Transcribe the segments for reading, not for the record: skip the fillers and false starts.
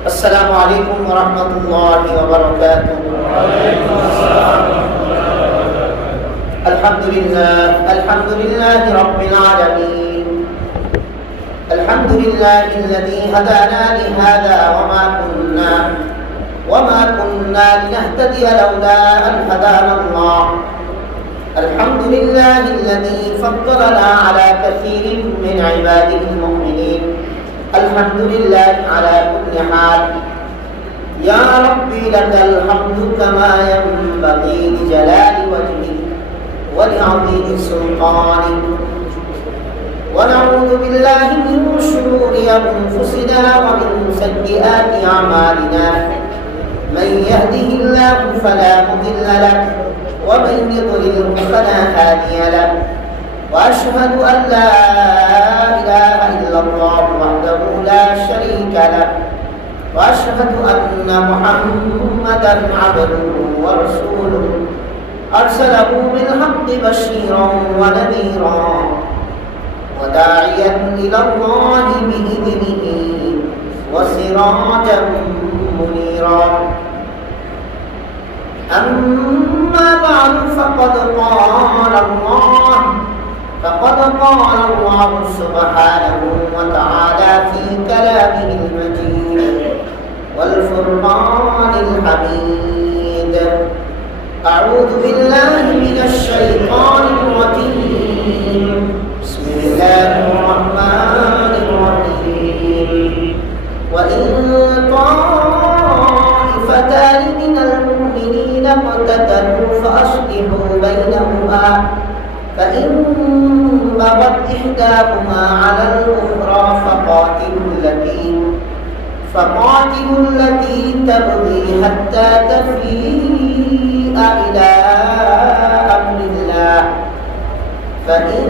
السلام عليكم ورحمة الله وبركاته. الحمد لله رب العالمين. الحمد لله الذي هدانا لهذا وما كنا لنهتدي لولا أن هدانا الله. الحمد لله الذي فضلنا على كثير من عباده المؤمنين. الحمد لله على كل حال. يا ربي لك الحمد كما ينبغي لجلال وجهك ولعظيم سلطانك. ونعوذ بالله من شرور أنفسنا ومن سيئات أعمالنا. من يهده الله فلا مضل له ومن يضلل فلا هادي له. وأشهد أن لا إله إلا الله وحده لا شريك له. وأشهد أن محمدا عبده ورسوله أرسله بالحق بشيرا ونذيرا وداعيا إلى الله بإذنه وسراجا منيرا. أما بعد فقد قال الله سبحانه وتعالى في كلامه المجيد والفرقان الحميد. أعوذ بالله من الشيطان الرجيم. بسم الله الرحمن الرحيم. وإن طائفتان من المؤمنين اقتتلوا فأصلحوا بينهما فإن بغت إحداهما على الأخرى فقاتلوا التي تبغي حتى تفيء إلى أمر الله. فإن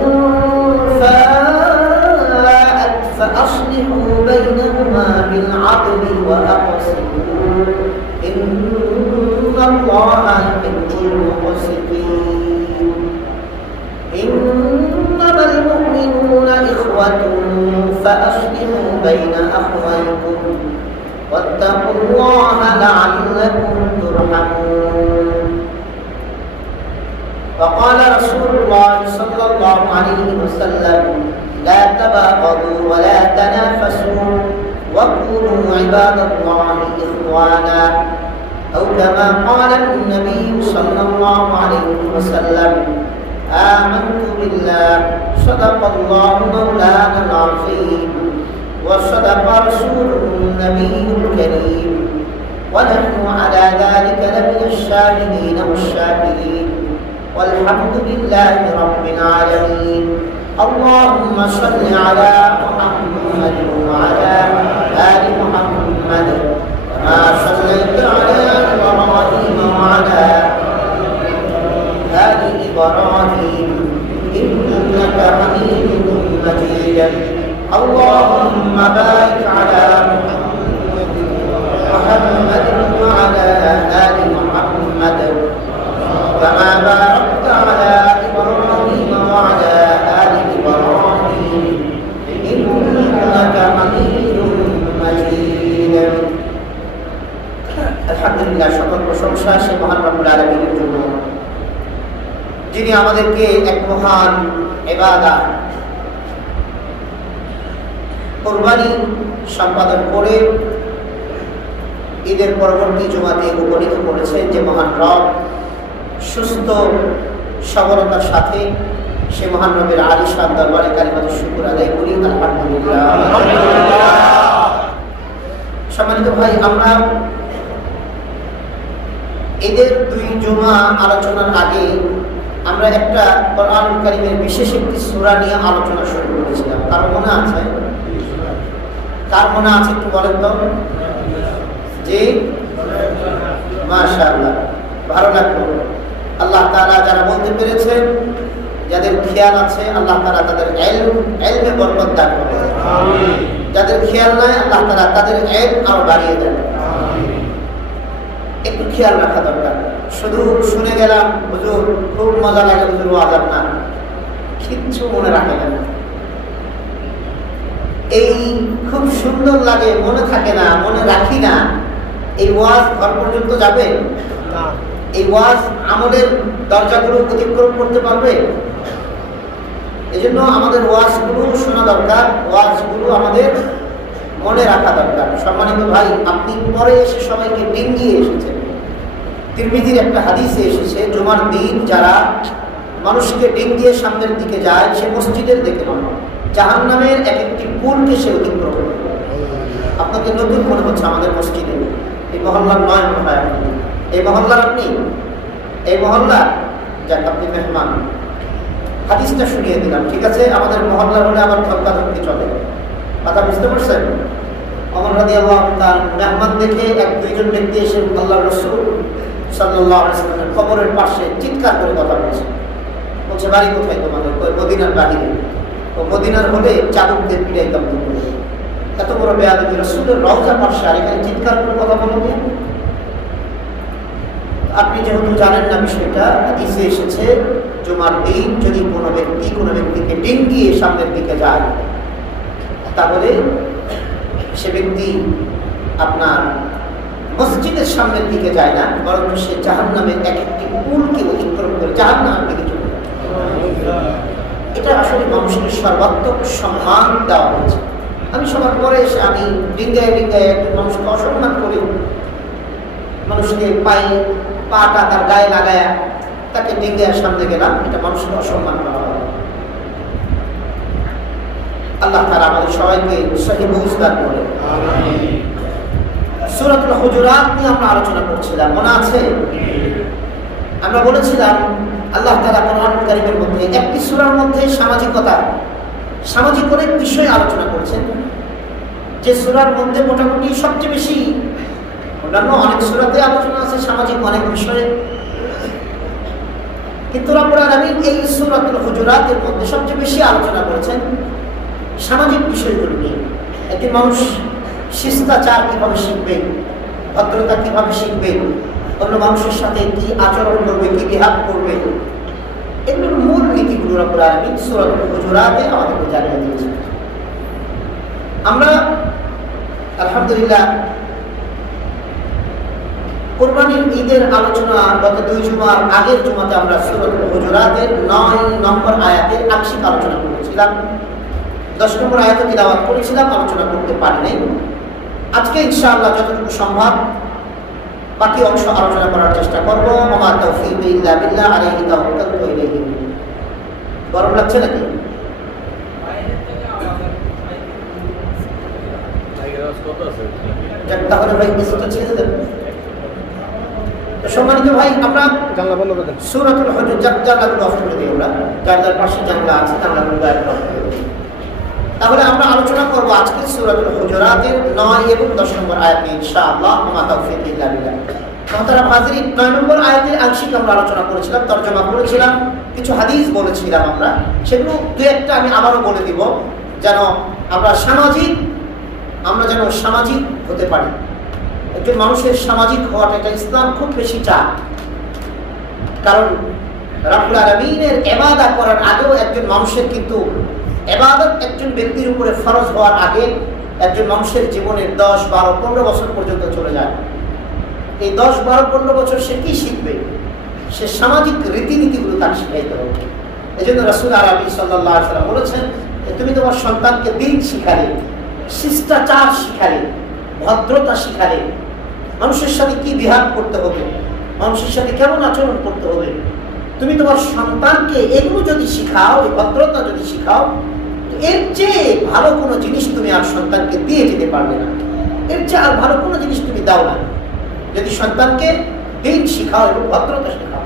فاءت فأصلحوا بينهما بالعدل وأقسطوا إن الله يحب المقسطين. إنما المؤمنون إخوة فأصلحوا بين أخويكم واتقوا الله لعلكم ترحمون. وقال رسول الله صلى الله عليه وسلم: لا تباغضوا ولا تنافسوا وكونوا عباد الله إخوانا. أو كما قال النبي صلى الله عليه وسلم: آمنت بالله صدق الله مولانا العظيم وصدق رسوله النبي الكريم ونحن على ذلك لمن الشاهدين والشاكرين والحمد لله رب العالمين. اللهم صل على محمد وعلى آل محمد كما صليت على إبراهيم وعلى آل إبراهيم إنك حميد مجيد. اللهم بارك على محمد وعلى آل محمد كما باركت على إبراهيم وعلى آل إبراهيم إنك حميد مجيد. আলহামদুলিল্লাহ, সকল প্রশংসা সে মহান রব্বুল আলামিনের জন্য, যিনি আমাদেরকে এক মহান ইবাদত কুরবানি সম্পাদন করে ঈদের পরবর্তী জুমাতে উপনীত করেছেন। যে মহান রব সুস্থ সবলতার সাথে সে মহান রবের আলিশান দরবারে কালিমাতুশ শুকর আদায় করি। আলহামদুলিল্লাহ। সম্মানিত ভাই, আমরা ঈদের 2 জুমা আলোচনার আগে আমরা একটা কোরআনুল কারীমের বিশেষ একটি সূরা নিয়ে আলোচনা শুরু করেছিলাম। কার মনে আছে একটু বলেন তো? জি, মাশাআল্লাহ, ভালো লাগলো। আল্লাহ তাআলা যারা বলতে পেরেছেন, যাদের খেয়াল আছে, আল্লাহ তাআলা তাদের ইলমে বরকত দান করবেন। আমিন। যাদের খেয়াল নাই, আল্লাহ তাআলা তাদের ইলম আরো বাড়িয়ে দেন। আমিন। একটু খেয়াল রাখা দরকার। শুধু শুনে গেলাম, হুজুর খুব মজা লাগে, হুজুর ওয়াজ না, কিচ্ছু মনে রাখে না। এই খুব সুন্দর লাগে, মনে থাকে না, মনে রাখি না, এই ওয়াজ ঘর পর্যন্ত যাবে? এই ওয়াজ আমলের দরজাগুলো অতিক্রম করতে পারবে? এজন্য আমাদের ওয়াজগুলো শোনা দরকার, ওয়াজগুলো আমাদের মনে রাখা দরকার। সম্মানিত ভাই, আপনি পরে এসে সবাইকে ডিঙ্গিয়ে এসেছেন। তিরমিজির একটা হাদিসে এসেছে, জুমার দিন যারা মানুষকে ডিঙ্গিয়ে সামনের দিকে যায়, সে মসজিদের দিকে নয়, জাহান্নামের এক একটি পুলকে সে অতিক্রম করে। আপনাকে নতুন মনে হচ্ছে আমাদের মসজিদে, এই মহল্লার নয় মনে হয় আপনি, এই মহল্লার আপনি, এই মহল্লা, যাক আপনি মেহমান। হাদিসটা শুনিয়ে দিলাম, ঠিক আছে? আমাদের মহল্লার হলে আবার ধক্কাধক্কি চলে, কথা বুঝতে পারছেন? ওমর রাদিয়াল্লাহু তাআলা মেহমান দেখে এক দুইজন ব্যক্তি এসে আল্লাহর রাসূল সাল্লাল্লাহু আলাইহি ওয়াসাল্লামের কবরের পাশে চিৎকার করে কথা বলছে। বলছে, বাড়ি কোথায় তোমাদের? কই মদিনার বাহিরে। ও মদিনার হলে চাবুক দিয়ে পিটাইতাম। এত বড় বেয়াদবি, রাসূলের রওজার পাশে আর এখানে চিৎকার করে কথা বলবে? আপনি যেহেতু জানেন না বিষয়টা, হাদিসে এসেছে জুমার দিন যদি কোনো ব্যক্তিকে ডিঙ্গিয়ে সামনের দিকে যায়, তাহলে সে ব্যক্তি আপনার মসজিদের সামনের দিকে যায় না, বরং সে জাহান্নামের এক একটি পুলকে অতিক্রম করে জাহান্নামের দিকে চলে যায়। এটা আসলে মানুষের সর্বাত্মক সম্মান দেওয়া হয়েছে। আমি সবার পরে এসে আমি ডিঙ্গায় একজন মানুষকে অসম্মান করি, মানুষকে পাটা তার গায়ে লাগায়া তাকে ডিঙ্গায় সামনে গেলাম, এটা মানুষকে অসম্মান করা হয়। আল্লাহ তাআলা আমাদের সবাইকে সহিহ বুঝ দান করে। সূরাতুল হুজুরাত নিয়ে আমরা আলোচনা করছিলাম, মনে আছে? আমরা বলেছিলাম আল্লাহ তাআলা কোরআন কারীমের মধ্যে একটি সূরার মধ্যে সামাজিক অনেক বিষয় আলোচনা করেছেন, যে সূরার মধ্যে মোটামুটি সবচেয়ে বেশি, অন্যান্য অনেক সূরাতে আলোচনা আছে সামাজিক অনেক বিষয়ে, কিন্তু রব্বুল আলামিন এই সূরাতুল হুজুরাতের মধ্যে সবচেয়ে বেশি আলোচনা করেছেন সামাজিক বিষয়গুলো নিয়ে। একজন মানুষ শিষ্টাচার কিভাবে শিখবে, ভদ্রতা কিভাবে শিখবে, অন্য মানুষের সাথে কি আচরণ করবে, কি বিহেভ করবে, এগুলোর মূল নীতিগুলো রব্বুল আলামিন সূরাতুল হুজুরাতে আমাদেরকে জানিয়ে দিয়েছেন। আমরা আলহামদুলিল্লাহ কুরবানির ঈদের আলোচনা গত 2 জুমার আগের জুমাতে আমরা সূরাতুল হুজুরাতের 9 নম্বর আয়াতের আংশিক আলোচনা করেছিলাম, 10 নম্বর আয়াতে তিলাওয়াত করেছিলাম, আলোচনা করতে পারি নাই। আজকে ইনশাআল্লাহ যতটুকু সম্ভব বাকি অংশ আলোচনা করার চেষ্টা করব। ওমা তাওফীক ইল্লা বিল্লাহ, আলাইহি তাওয়াক্কালতু ওয়া ইলাইহি উনীব। গরম লাগছে নাকি? তাহলে ভাই কিছুটা ছেড়ে দেন। সম্মানিত ভাই, আমরা জানলা বন্ধ করে দেন। সূরাতুল হুজুরাত জানলাগুলো অফ করে দিই, আমরা যার পাশে জানলা আছে জানলাগুলো অফ করে দিই। তাহলে আমরা আলোচনা করব আজকে সূরাতুল হুজুরাতের 9 এবং 10 নম্বর আয়াত ইনশাআল্লাহ। ওমা তাওফীক ইল্লা বিল্লাহ। মোহতারাম হাজিরিন, 9 নম্বর আয়াতের আংশিক আমরা আলোচনা করেছিলাম, তরজমা করেছিলাম, কিছু হাদিস বলেছিলাম আমরা, সেগুলো দু একটা আমি আবারও বলে দিব, যেন আমরা যেন সামাজিক হতে পারি। একজন মানুষের সামাজিক হওয়াটা, এটা ইসলাম খুব বেশি চায়। কারণ রব্বুল আলামিনের ইবাদত করার আগেও একজন মানুষের কিন্তু ইবাদত একজন ব্যক্তির উপরে ফরজ হওয়ার আগে একজন মানুষের জীবনের 10, 12, 15 বছর পর্যন্ত চলে যায়। এই 10, 12, 15 বছর সে কি শিখবে? সে সামাজিক রীতিনীতিগুলো তাকে শিখাইতে হবে। এই জন্য রাসূল আরবি সাল্লাল্লাহু আলাইহি ওয়াসাল্লাম বলেছেন, তুমি তোমার সন্তানকে দিন শিখালে, শিষ্টাচার শিখালে, ভদ্রতা শিখালে, মানুষের সাথে কি বিহেভ করতে হবে, মানুষের সাথে কেমন আচরণ করতে হবে, তুমি তোমার সন্তানকে এগুলো যদি শিখাও, এই ভদ্রতা যদি শিখাও, এর চেয়ে ভালো কোনো জিনিস তুমি আর সন্তানকে দিয়ে যেতে পারবে না। এর চেয়ে আর ভালো কোনো জিনিস তুমি দাও না, যদি সন্তানকে দিন শিখাও এবং ভদ্রতা শিখাও।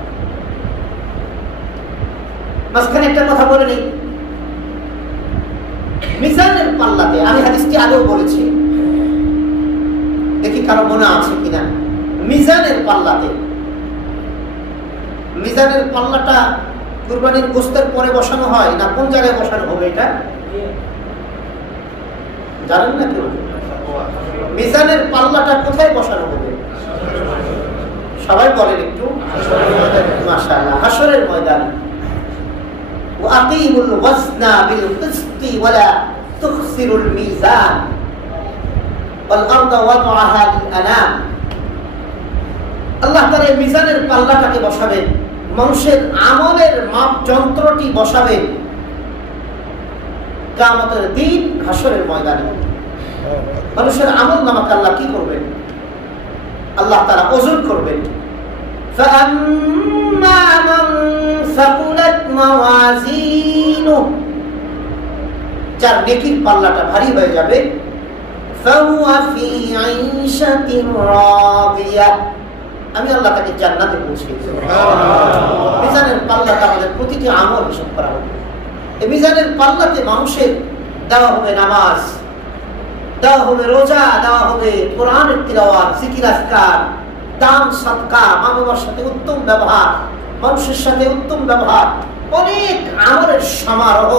মাঝখানে একটা কথা বলে নেই, মিজানের পাল্লাতে, আমি হাদিসটি আগেও বলেছি, দেখি কারো মনে আছে কিনা। মিজানের পাল্লাটা কুরবানির গোশতের পরে বসানো হয় না কোন জায়গায় বসানো হবে এটা জানেন না কেউ? মিজানের পাল্লাটা কোথায় বসানো হবে? সবাই বলেন একটু। মাশাআল্লাহ, হাশরের ময়দানে। ওয়াকিমুল ওয়াজনা বিল কিসতি ওয়ালা তুখসিরুল মিজান ওয়াল আরদা ওয়াদাআহা লিল আনাম। আল্লাহ তাআলা এই মিজানের পাল্লাটাকে বসাবেন, মানুষের আমলের মাপ যন্ত্রটি বসাবেন কিয়ামতের দিন হাসরের ময়দানে। মানুষের আমল নামাকে আল্লাহ কি করবেন? আল্লাহ তাআলা ওজন করবেন। فَأَمَّا مَنْ ثَقُلَتْ مَوَازِينُهُ, যার নেকির পাল্লাটা ভারী হয়ে যাবে, فَهُوَ فِي عِيشَةٍ رَاضِيَةٍ, আমি আল্লাহ তাকে জান্নাতে পৌঁছিয়ে দেব। মিজানের পাল্লাটা আমাদের প্রতিটি আমল হিসাব করা হবে। এই মিজানের পাল্লাতে মানুষের দেওয়া হবে নামাজ, দেওয়া হবে রোজা, দেওয়া হবে কোরআনের তিলাওয়াত, জিকির আজকার, দান সদকা, মা বাবার সাথে উত্তম ব্যবহার, মানুষের সাথে উত্তম ব্যবহার, অনেক আমলের সমারোহ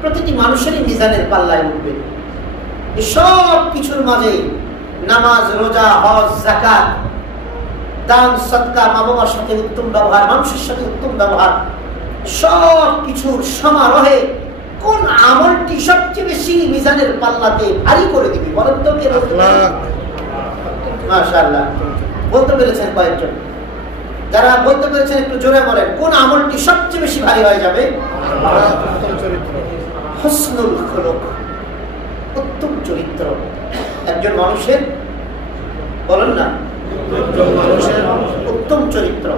প্রতিটি মানুষেরই মিজানের পাল্লায় উঠবে। এই সব কিছুর মাঝে নামাজ, রোজা, হজ, যাকাত, দান সদকা, মা বাবার সাথে উত্তম ব্যবহার, মানুষের সাথে উত্তম ব্যবহার, সব কিছুর সমারোহে কোন আমলটি সবচেয়ে বেশি মিজানের পাল্লাতে ভারী করে দিবি? বলেন তো কে বলতে পারে? মাশাআল্লাহ, বলতে পেরেছেন কয়েকজন। যারা বলতে পেরেছেন একটু জোরে বলেন, কোন আমলটি সবচেয়ে বেশি ভারী হয়ে যাবে? হুসনুল খুলুক, উত্তম চরিত্র একজন মানুষের, বলেন না, উত্তম চরিত্র।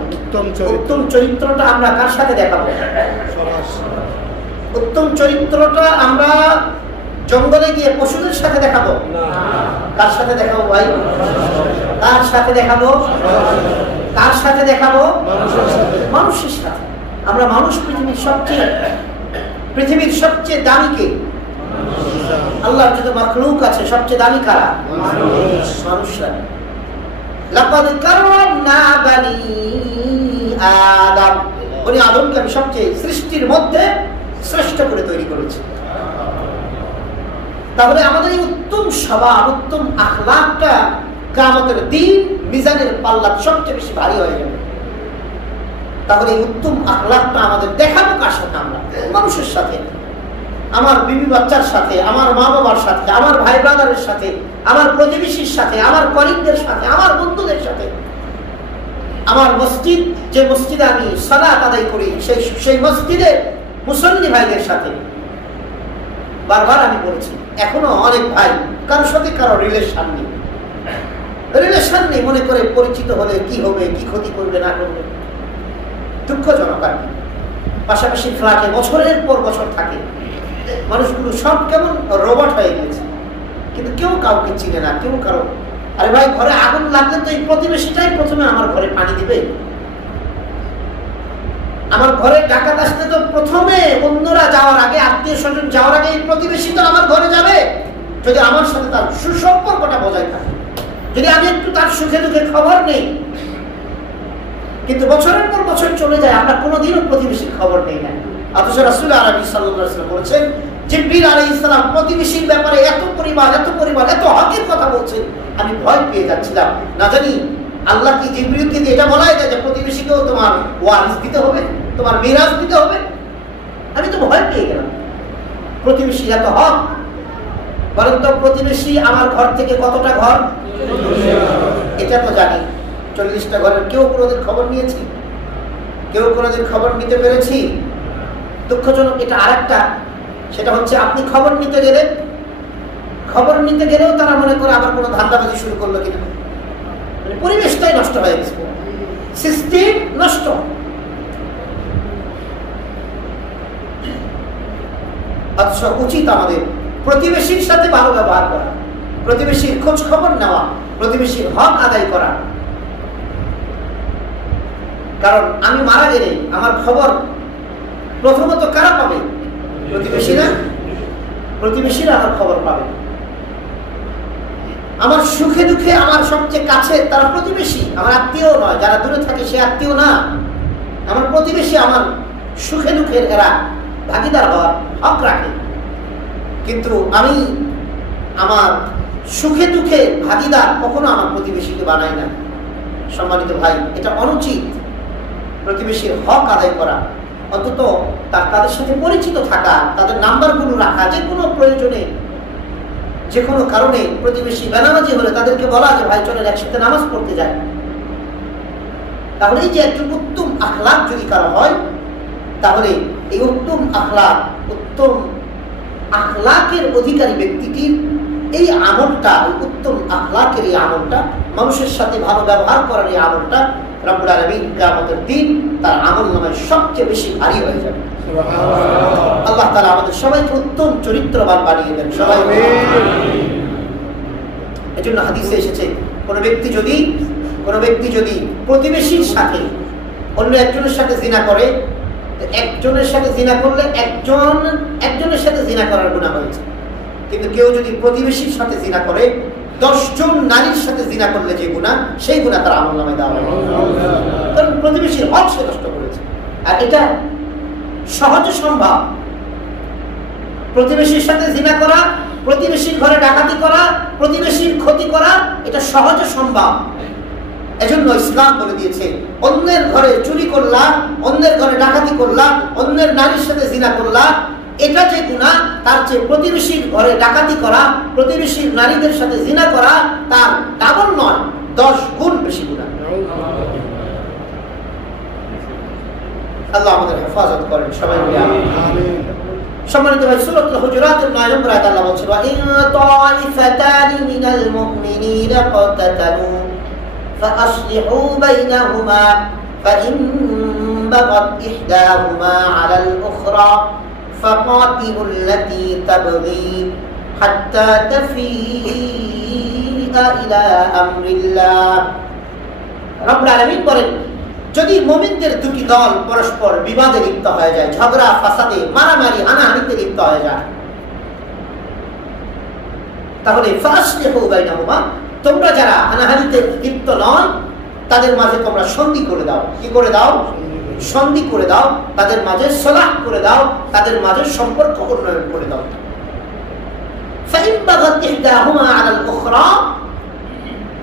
উত্তম চরিত্রটা আমরা কার সাথে দেখাবো? উত্তম চরিত্রটা আমরা জঙ্গলে গিয়ে পশুদের সাথে দেখাবো? কার সাথে দেখাবো ভাই? কার সাথে দেখাবো? কার সাথে দেখাবো? মানুষের সাথে। আমরা মানুষ পৃথিবীর সবচেয়ে দামি কে? আল্লাহর যত মাখলুক আছে সবচেয়ে দামি কারা? মানুষরা। লাকাদ কাররামনা বানি আদম, বনি আদমকে আমি সবচেয়ে সৃষ্টির মধ্যে শ্রেষ্ঠ করে তৈরি করেছি। তাহলে আমাদের এই উত্তম স্বভাব, উত্তম আখলাকটা কিয়ামতের দিন মিজানের পাল্লা সবচেয়ে বেশি ভারী হয়ে যাবে। তাহলে এই উত্তম আখলাকটা আমাদের দেখাবো কার সাথে? আমরা মানুষের সাথে, আমার বিবি বাচ্চার সাথে, আমার মা বাবার সাথে, আমার ভাই ব্রাদারের সাথে, আমার প্রতিবেশীর সাথে, আমার কলিগদের সাথে, আমার বন্ধুদের সাথে, আমার মসজিদ, যে মসজিদে আমি সালাত আদায় করি সেই মসজিদের মুসল্লি ভাইদের সাথে। বারবার আমি বলেছি, এখনো অনেক ভাই কারোর সাথে কারো রিলেশন নেই, মনে করে পরিচিত হলে কি হবে, কি ক্ষতি করবে না করবে। দুঃখজনক। আর পাশাপাশি ফ্ল্যাটে বছরের পর বছর থাকে, মানুষগুলো সব কেমন রোবট হয়ে গেছে, কিন্তু কেউ কাউকে চিনে না, কেউ কারো। আরে ভাই, ঘরে আগুন লাগলে তো এই প্রতিবেশীটাই প্রথমে আমার ঘরে পানি দিবে। আমার ঘরে ডাকাত আসতে তো প্রথমে অন্যরা যাওয়ার আগে, আত্মীয় স্বজন যাওয়ার আগে এই প্রতিবেশী তো আমার ঘরে যাবে, যদি আমার সাথে তার সুসম্পর্কটা বজায় থাকে, যদি আমি একটু তার সুখে দুঃখে খবর নেই। কিন্তু বছরের পর বছর চলে যায়, আমরা কোনোদিনও প্রতিবেশীর খবর নেই না। অথচ রাসূল আরবি সাল্লাল্লাহু আলাইহি ওয়াসাল্লাম বলেছেন, জিবরিল আলাইহিস সালাম প্রতিবেশীর ব্যাপারে এত পরিমাণ এত হকের কথা বলছেন, আমি ভয় পেয়ে যাচ্ছিলাম। না জানি আল্লাহ কি জিবরিলকে দিয়ে এটা বলাই দেয় যে প্রতিবেশীকেও তোমার ওয়ারিস দিতে হবে, তোমার মিরাস দিতে হবে? আমি তো ভয় পেয়ে গেলাম। প্রতিবেশী এত হক। বলেন তো, প্রতিবেশী আমার ঘর থেকে কতটা ঘর? এটা তো জানি, 40টা ঘরের। কেউ কোনোদিন খবর নিয়েছি? কেউ কোনোদিন খবর নিতে পেরেছি? দুঃখজনক এটা আরেকটা, সেটা হচ্ছে আপনি খবর নিতে গেলেও তারা মনে করে আবার কোনো ধান্দাবাজি শুরু করলো কিনা, পরিবেশটাই নষ্ট হয়ে গেছে, সিস্টেম নষ্ট। অথচ উচিত আমাদের প্রতিবেশীর সাথে ভালো ব্যবহার করা, প্রতিবেশীর খোঁজ খবর নেওয়া, প্রতিবেশীর হক আদায় করা। কারণ আমি মারা গেলে আমার খবর প্রথমত কারা পাবে? প্রতিবেশীরা আমার খবর পাবে। আমার সুখে দুঃখে আমার সবচেয়ে কাছে তারা প্রতিবেশী, আমার আত্মীয় নয়। যারা দূরে থাকে সে আত্মীয় না, আমার প্রতিবেশী। আমার সুখে দুঃখের এরা ভাগিদার হওয়ার হক রাখে। কিন্তু আমি আমার সুখে দুঃখে ভাগিদার কখনো আমার প্রতিবেশীকে বানাই না। সম্মানিত ভাই, এটা অনুচিত। প্রতিবেশীর হক আদায় করা, অন্তত তাদের সাথে পরিচিত থাকা, তাদের নাম্বারগুলো রাখা, যে কোনো প্রয়োজনে যে কোনো কারণে প্রতিবেশী বেনামাজি হলে তাদেরকে বলা যে ভাই চলেন একসাথে নামাজ পড়তে যায়। তাহলে এই যে একজন উত্তম আখলাক যদি কারো হয়, তাহলে এই উত্তম আখলাকের অধিকারী ব্যক্তিটির এই আমলটা, উত্তম আখলাকের এই আমলটা, মানুষের সাথে ভালো ব্যবহার করার এই আমলটা রব্বুল আলামিন কিয়ামতের দিন তার আমলনামায় সবচেয়ে বেশি ভারী হয়ে যাবে। আল্লাহ তাআলা আমাদের সবাইকে উত্তম চরিত্রবান বানিয়ে দেন সবাই। এজন্য হাদিসে এসেছে কোনো ব্যক্তি যদি প্রতিবেশীর সাথে অন্য একজনের সাথে জিনা করে, একজনের সাথে জিনা করলে একজনের সাথে জিনা করার গুনাহ হয়েছে। কিন্তু কেউ যদি প্রতিবেশীর সাথে জিনা করে, 10 জন নারীর সাথে জিনা করলে যে গুনাহ, সেই গুনাহ তার আমলনামায় দেওয়া হবে। কারণ প্রতিবেশীর হক সে নষ্ট করেছে। আর এটা সহজে সম্ভব। প্রতিবেশীর সাথে জিনা করা, প্রতিবেশীর ঘরে ডাকাতি করা, প্রতিবেশীর ক্ষতি করা, এটা সহজে সম্ভব। এজন্য ইসলাম বলে দিয়েছে, অন্যের ঘরে চুরি করলা, অন্যের ঘরে ডাকাতি করলা, অন্যের নারীর সাথে জিনা করলা, এটা যে গুনাহ, তার চেয়ে প্রতিবেশীর ঘরে ডাকাতি করা, প্রতিবেশীর নারীদের সাথে জিনা করা, তার ডাবল নয়, 10 গুণ বেশি গুনাহ। আল্লাহ আমাদের হেফাজত করেন সবাই মিলে আমিন। সম্মানিত ভাই, সূরাতুল হুজুরাতের 9 নম্বর আয়াতে আল্লাহ বলছেন, ওয়া ইন তাইফাতানি মিনাল মুমিনিনা ক্বাতাতালু فأصلحوا بينهما فإن بغت إحداهما على الأخرى فقاتلوا التي تبغي حتى تفيء إلى أمر الله। رب العالمين বলেন, যদি মুমিনদের দুটি দল পরস্পর বিবাদে লিপ্ত হয়ে যায়, ঝগড়া ফাসাদে, মারামারি হানাহানিতে লিপ্ত হয়ে যায়, তাহলে ফাসলিহু বাইনাহুমা, তোমরা যারা হানাহানিতে লিপ্ত নয় তাদের মাঝে তোমরা সন্ধি করে দাও। কি করে দাও? সন্ধি করে দাও, তাদের মাঝে সলাহ করে দাও, তাদের মাঝে সম্পর্ক উন্নয়ন করে দাও। فإن بغت إحداهما على الأخرى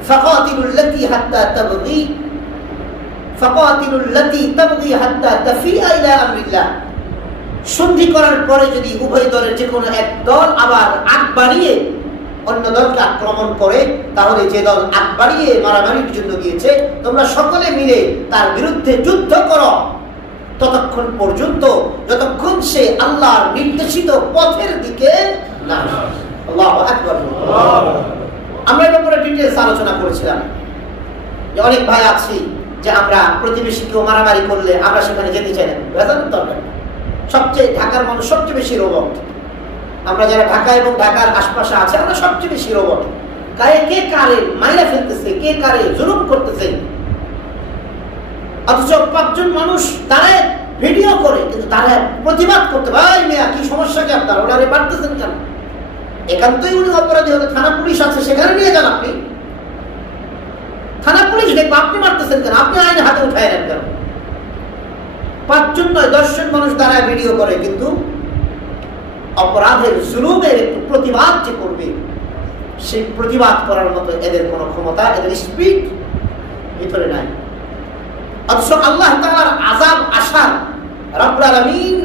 فقاتلوا التي تبغي حتى تفيء إلى أمر الله। সন্ধি করার পরে যদি উভয় দলের যে কোনো এক দল আবার আগ বাড়িয়ে অন্য দলকে আক্রমণ করে, তাহলে যে দল আগ বাড়িয়ে মারামারির জন্য গিয়েছে, তোমরা সকলে মিলে তার বিরুদ্ধে যুদ্ধ করো ততক্ষণ পর্যন্ত যতক্ষণ সে আল্লাহর নির্দেশিত পথের দিকে না আসে। আল্লাহু আকবার। আমরা এর ব্যাপারে ডিটেইলস আলোচনা করেছিলাম যে অনেক ভাই আছি যে আমরা প্রতিবেশী কেউ মারামারি করলে আমরা সেখানে যেতে চাই না। ভেজানোর দরকার। সবচেয়ে ঢাকার মানুষ সবচেয়ে বেশি রোবট। আমরা যারা ঢাকা এবং ঢাকার আশপাশে আছে, আমরা সবচেয়ে বেশি রোবট। কে কারে মাইরা ফেলতেছে, কে কারে জুলুম করতেছে, অথচ 5 জন মানুষ দাঁড়ায় ভিডিও করে, কিন্তু তারা প্রতিবাদ করতে, ভাই মেয়া কি সমস্যা কি আপনার, ওনারে পারতেছেন কেন? একান্তই উনি অপরাধী হলে থানা পুলিশ আছে, সেখানে নিয়ে যান। আপনি থানা পুলিশ দেখবো, আপনি মারতেছেন কেন, আপনি আইনে হাতে উঠায় নেন কেন? 5 জন নয় 10 জন মানুষ দাঁড়ায় ভিডিও করে, কিন্তু অপরাধের জুলুমের একটু প্রতিবাদ যে করবে, সেই প্রতিবাদ করার মতো এদের কোনো ক্ষমতা, এদের স্পিড ভিতরে নাই। অথচ আল্লাহ তাআলার আযাব আসার, রব্বুল আলামিন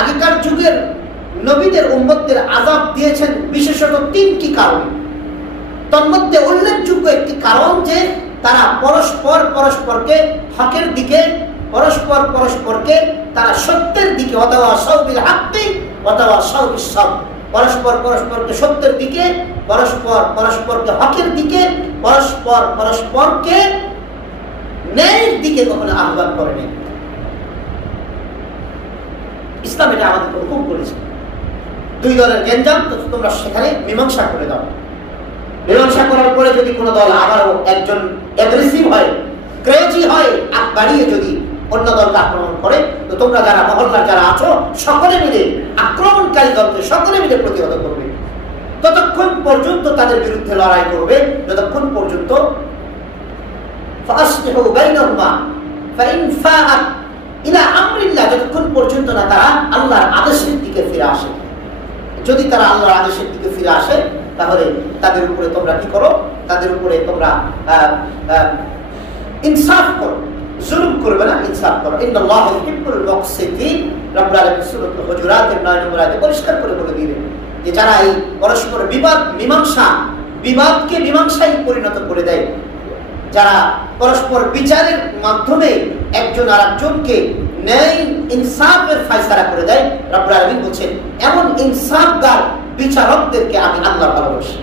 আগেকার যুগের নবীদের উম্মতদের আযাব দিয়েছেন বিশেষত 3টি কারণে। তন্মধ্যে উল্লেখযোগ্য একটি কারণ যে তারা পরস্পরকে হকের দিকে, পরস্পরকে তারা সত্যের দিকে, ওয়াতাওয়াসাউ বিল হাক্কি ওয়াতাওয়াসাউ বিস সাবর, পরস্পরকে সত্যের দিকে, পরস্পরকে হকের দিকে, পরস্পরকে ন্যায়ের দিকে কখনো আহ্বান করেনি। ইসলাম এটা আমাদেরকে হুকুম করেছে। 2 দলের গেঞ্জাম, তোমরা সেখানে মীমাংসা করে দাও। মীমাংসা করার পরে যদি কোনো দল আবারও একজন অ্যাগ্রেসিভ হয়, ক্রেজি হয়, আগ বাড়িয়ে যদি অন্য দলকে আক্রমণ করে, তো তোমরা যারা মহল্লার যারা আছো সকলে মিলে আক্রমণকারী দলকে সকলে মিলে প্রতিহত করবে। ততক্ষণ পর্যন্ত তাদের বিরুদ্ধে লড়াই করবে যতক্ষণ পর্যন্ত ফাসলিহু বাইনাহুমা ফাইন ফাআত ইলা আমরিল্লাহ, যতক্ষণ পর্যন্ত না তারা আল্লাহর আদেশের দিকে ফিরে আসে। যদি তারা আল্লাহর আদেশের দিকে ফিরে আসে, তাহলে তাদের উপরে তোমরা কি করো? তাদের উপরে তোমরা ইনসাফ করো, জুলুম করবে না, ইনসাফ করো। ইন্নাল্লাহা ইউহিব্বুল মুকসিতিন, রব্বুল আলামিন সূরা হুজুরাতের 9 নম্বর আয়াতে পরিষ্কার করে বলে দিলেন যে যারা এই পরস্পর বিবাদকে মীমাংসায় পরিণত করে দেয়, যারা পরস্পর বিচারের মাধ্যমে একজন আরেকজনকে ন্যায় ইনসাফের ফয়সালা করে দেয়, রব্বুল আলামিন বলেন এমন ইনসাফগার বিচারকদেরকে আমি আল্লাহ ভালোবাসি।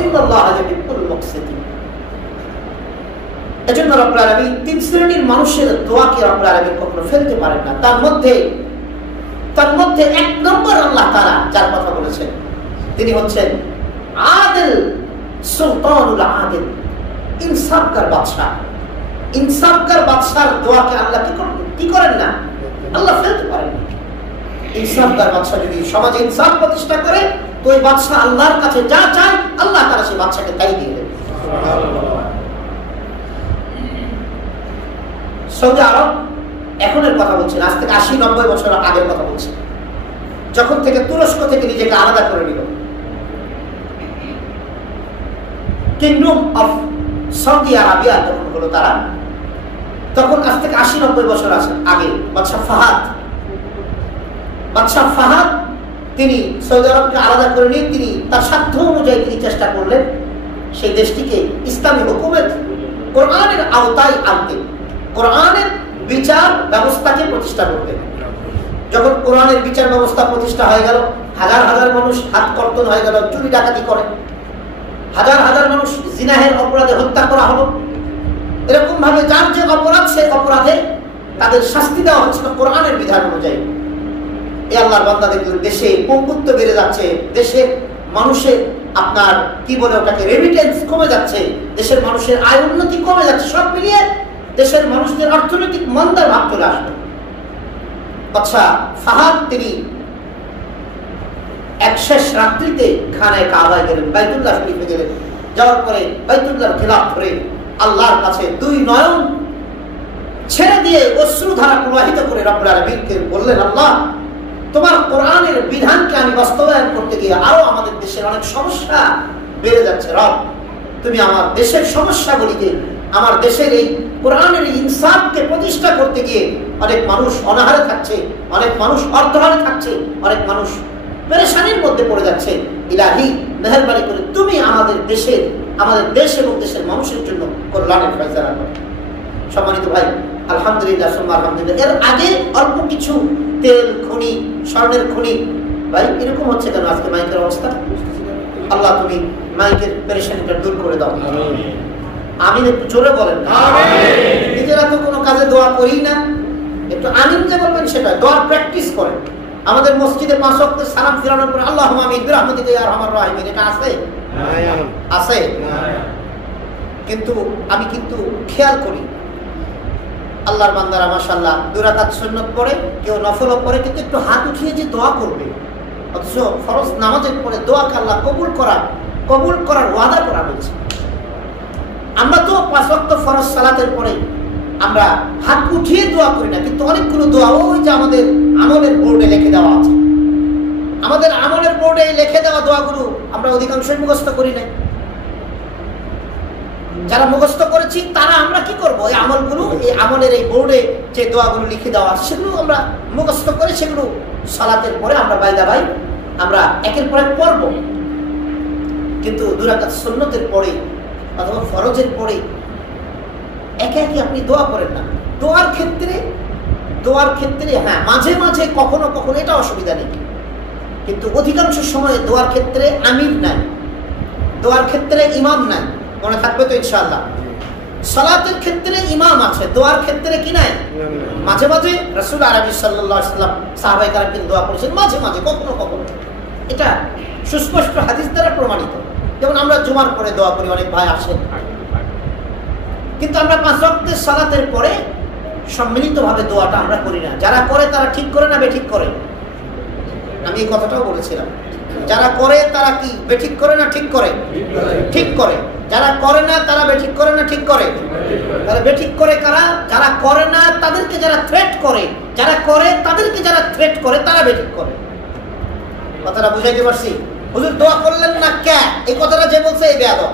ইন্নাল্লাহা ইউহিব্বুল মুকসিতিন। এজন্য রব্বুল আলামিন তিন শ্রেণীর মানুষের দোয়াকে রব্বুল আলামিন কখনো ফেলতে পারেন না। তার মধ্যে এক নম্বর আল্লাহ তাআলা যার কথা বলেছেন তিনি হচ্ছেন আদিল, সুলতানুল আদিল, ইনসাফকার বাদশা। ইনসাফকার বাদশার দোয়াকে আল্লাহ কি করেন না, আল্লাহ ফেলতে পারেন না। ইনসাফকার বাদশা যদি সমাজে ইনসাফ প্রতিষ্ঠা করে তো ওই বাদশা আল্লাহর কাছে যা চায় আল্লাহ তাআলা সেই বাদশাকে তাই দিয়ে দেন। সৌদি আরব এখনের কথা বলছেন, আজ থেকে 80-90 বছর আগের কথা বলছেন, যখন থেকে তুরস্ক থেকে নিজেকে আলাদা করে নিল, কিংডম অফ সৌদি আরাবিয়া যখন হলো তারা, তখন আজ থেকে 80-90 বছর আগে বাদশাহ ফাহাদ তিনি সৌদি আরবকে আলাদা করে নিয়ে তিনি তার সাধ্য অনুযায়ী তিনি চেষ্টা করলেন সেই দেশটিকে ইসলামী হুকুমত কোরআনের আওতায় আনতে, কোরআনের বিচার ব্যবস্থাকে প্রতিষ্ঠা করতে। যখন কোরআনের বিচার ব্যবস্থা প্রতিষ্ঠা হয়ে গেল, হাজার হাজার মানুষ হাত কর্তন হয়ে গেল, চুরি ডাকাতি করে, হাজার হাজার মানুষ জিনাহের অপরাধে হত্যা করা হলো। এরকম ভাবে যার যে অপরাধ সেই অপরাধে তাদের শাস্তি দেওয়া হচ্ছিল কোরআনের বিধান অনুযায়ী। এই আল্লাহর বান্দা দেখলেন দেশে পঙ্গুত্ব বেড়ে যাচ্ছে, দেশের মানুষের আপনার কি বলে ওটাকে রেমিটেন্স কমে যাচ্ছে, দেশের মানুষের আয় উন্নতি কমে যাচ্ছে, সব মিলিয়ে দেশের মানুষদের অর্থনৈতিক মন্দার ভাব চলে আসবে। আচ্ছা, ফাহাদ তিনি এক শেষ রাত্রিতে খানায় কাবায় গেলেন, বাইতুল্লাহ শরীফে গেলেন। যাওয়ার পরে বাইতুল্লাহর খিলাফ ধরে আল্লাহর কাছে দুই নয়ন ছেড়ে দিয়ে অশ্রুধারা প্রবাহিত করে রব্বুল আলামিনকে বললেন, আল্লাহ তোমার কোরআনের বিধানকে আমি বাস্তবায়ন করতে গিয়ে আরো আমাদের দেশের অনেক সমস্যা বেড়ে যাচ্ছে। রব তুমি আমার দেশের সমস্যাগুলিকে, আমার দেশের এই কোরআনের ইনসাফকে প্রতিষ্ঠা করতে গিয়ে অনেক মানুষ অনাহারে থাকছে, অনেক মানুষ অর্থহারে থাকছে, অনেক মানুষ পেরেশানির মধ্যে পড়ে যাচ্ছে। ইলাহি মেহেরবানি করে তুমি আমাদের দেশ এবং দেশের মানুষের জন্য কল্যাণের ফয়সালা করো। সম্মানিত ভাই, আলহামদুলিল্লাহ সুম্মা আলহামদুলিল্লাহ। এর আগে অল্প কিছু তেল খনি, স্বর্ণের খনি, ভাই এরকম হচ্ছে কেন আজকে মাইকের অবস্থা? আল্লাহ তুমি মাইকের পেরেশানিটা দূর করে দাও। আমিন একটু জোরে বলেন। নিজেরা তো কোনো কাজে দোয়া করি না, একটু আমিন যে বলবেন সেটা দোয়ার প্র্যাকটিস করেন। আমাদের মসজিদে 5 ওয়াক্ত সালাম ফিরানোর পর আল্লাহুম্মা আমিন বিরহমাতিকা ইয়া আরহামার রাহিমিন, এটা আছে? কিন্তু আমি খেয়াল করি আল্লাহর বান্দারা মাশাআল্লাহ 2 রাকাত সুন্নাত পড়ে, কেউ নফলও পড়ে, কিন্তু একটু হাত উঠিয়ে যে দোয়া করবে, অথচ ফরজ নামাজের পরে দোয়াকে আল্লাহ কবুল করার ওয়াদা করা হয়েছে। আমরা তো 5 ওয়াক্ত ফরজ সালাতের পরে আমরা হাত উঠিয়ে দোয়া করি না, কিন্তু অনেকগুলো দোয়া ওই যে আমাদের আমলের বোর্ডে লিখে দেওয়া আছে, আমাদের আমলের বোর্ডে লিখে দেওয়া দোয়াগুলো আমরা অধিকাংশই মুখস্থ করি না। যারা মুখস্থ করেছি তারা আমরা কি করব, এই আমলগুলো, এই আমলের এই বোর্ডে যে দোয়াগুলো লিখে দেওয়া সেগুলো আমরা মুখস্থ করে সেগুলো সালাতের পরে আমরা বাইদা ভাই আমরা একের পর এক পড়ব। কিন্তু 2 রাকাত সুন্নতের পরে অথবা ফরজের পরে একে একে আপনি দোয়া করেন না। দোয়ার ক্ষেত্রে হ্যাঁ মাঝে মাঝে কখনো কখনো এটা অসুবিধা নেই, কিন্তু অধিকাংশ সময়ে দোয়ার ক্ষেত্রে আমির নাই, দোয়ার ক্ষেত্রে ইমাম নাই। মনে থাকবে তো ইনশাআল্লাহ? সালাতের ক্ষেত্রে ইমাম আছে, দোয়ার ক্ষেত্রে কি নাই? মাঝে মাঝে রাসূল আরবি সাল্লাল্লাহু আলাইহি ওয়াসাল্লাম সাহাবায়ে কেরাম কিন্তু দোয়া করেছেন মাঝে মাঝে, কখনো কখনো। এটা সুস্পষ্ট হাদিস দ্বারা প্রমাণিত। যেমন আমরা জুমার পরে দোয়া করি, অনেক ভাই আসেন, কিন্তু আমরা 5 ওয়াক্তের সালাতের পরে সম্মিলিতভাবে দোয়াটা আমরা করি না। যারা করে তারা ঠিক করে না বেঠিক করে? আমি এই কথাটাও বলেছিলাম। যারা করে তারা কি বেঠিক করে না ঠিক করে? ঠিক করে। যারা করে না তারা বেঠিক করে না ঠিক করে? তারা বেঠিক করে কারা? যারা করে না তাদেরকে যারা থ্রেট করে, যারা করে তাদেরকে যারা থ্রেট করে তারা বেঠিক করে। কথাটা বুঝাইতে পারছি? হুজুর দোয়া করলেন না কে, এই কথাটা যে বলছে এই বেয়াদব,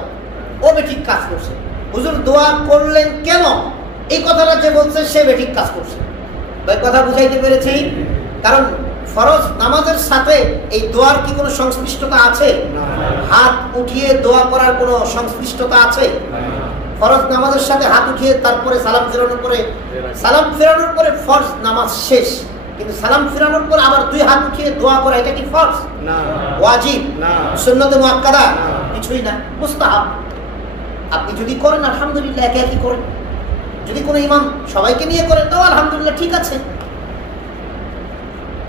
ও বেঠিক কাজ করছে। হুজুর দোয়া করলেন কেন, এই কথাটা যে বলছে সে বেঠিক কাজ করছে। ভাই কথা বুঝাইতে পেরেছি? কারণ ফরজ নামাজের সাথে এই দোয়ার কি কোনো সংশ্লিষ্টতা আছে? হাত উঠিয়ে দোয়া করার কোনো সংশ্লিষ্টতা আছে? ফরজ নামাজের সাথে হাত উঠিয়ে তারপরে সালাম ফেরানোর পরে ফরজ নামাজ শেষ, কিন্তু সালাম ফেরানোর পর আবার দুই হাত উঠিয়ে দোয়া করা এটা কি ফরজ? না। ওয়াজিব? না। সুন্নাতে মুআক্কাদা? কিছুই না, মুস্তাহাব। আপনি যদি করেন আলহামদুলিল্লাহ, একে একই করেন। যদি কোনো ইমাম সবাইকে নিয়ে করেন তাও আলহামদুলিল্লাহ ঠিক আছে।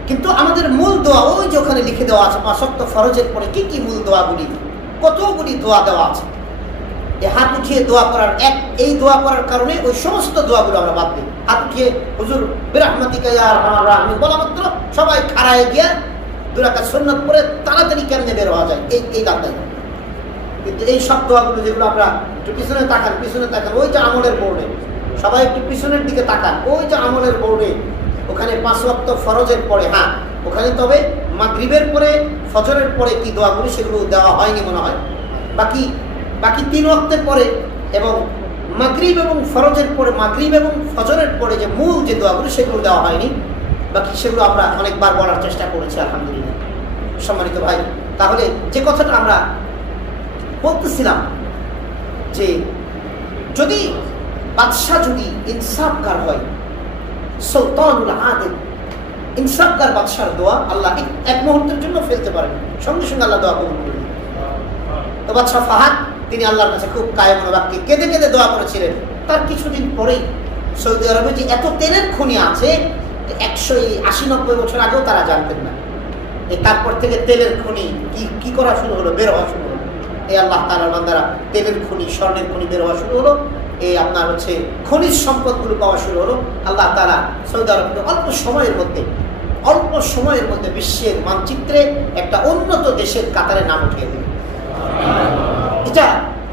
কিন্তু আমাদের মূল দোয়া ওই যে ওখানে লিখে দেওয়া আছে, 5 ওয়াক্ত ফরজের পরে কি কি মূল দোয়াগুলি, কতগুলি দোয়া দেওয়া আছে। এই হাত উঠিয়ে দোয়া করার এই দোয়া করার কারণে ওই সমস্ত দোয়াগুলো আমরা বাদ দিই। হাত উঠিয়ে হুজুর বিরহমাতিকা ইয়া আরহামার রাহিমিন বলা মাত্র সবাই খাড়ায় গিয়া 2 রাকাত সুন্নাত পড়ে তাড়াতাড়ি কেমনে বের হওয়া যায় এই দাম দেয়। কিন্তু এই সব দোয়াগুলো যেগুলো আমরা একটু পিছনে তাকান, ওই যে আমলের বোর্ডে সবাই একটু পিছনের দিকে তাকান, ওই যে আমলের বোর্ডে ওখানে 5 ওয়াক্ত ফরজের পরে, হ্যাঁ ওখানে তবে মাগরিবের পরে ফজরের পরে কি দোয়াগুলি সেগুলো দেওয়া হয়নি মনে হয়। বাকি 3 ওয়াক্তের পরে এবং মাগরিব এবং ফরজের পরে, মাগরিব এবং ফজরের পরে যে মূল যে দোয়াগুলো সেগুলো দেওয়া হয়নি। বাকি সেগুলো আমরা অনেকবার বলার চেষ্টা করেছি আলহামদুলিল্লাহ। সম্মানিত ভাই, তাহলে যে কথাটা আমরা বলতেছিলাম যে যদি বাদশাহ যদি ইনসাফগার হয়, সুলতানুল আদিল ইনসাফগার বাদশার দোয়া আল্লাহ এক মুহূর্তের জন্য ফেলতে পারেন, সঙ্গে সঙ্গে আল্লাহ দোয়া কবুল করে। তো বাদশাহ ফাহাদ তিনি আল্লাহর কাছে খুব কায়মন বাক্যে কেঁদে কেঁদে দোয়া করেছিলেন। তার কিছুদিন পরেই সৌদি আরবে যে এত তেলের খনি আছে 180-90 বছর আগেও তারা জানতেন না। তারপর থেকে তেলের খনি কি করা শুরু হলো, বের হওয়া শুরু হলো। এই আল্লাহ তাআলার বান্দারা তেলের খনি, স্বর্ণের খনি বের হওয়া শুরু হলো। এই আপনার হচ্ছে খনিজ সম্পদগুলো পাওয়া শুরু হলো। আল্লাহ তাআলা সৌদি আরবকে অল্প সময়ের মধ্যে বিশ্বের মানচিত্রে একটা উন্নত দেশের কাতারে নাম উঠিয়ে দিল। এটা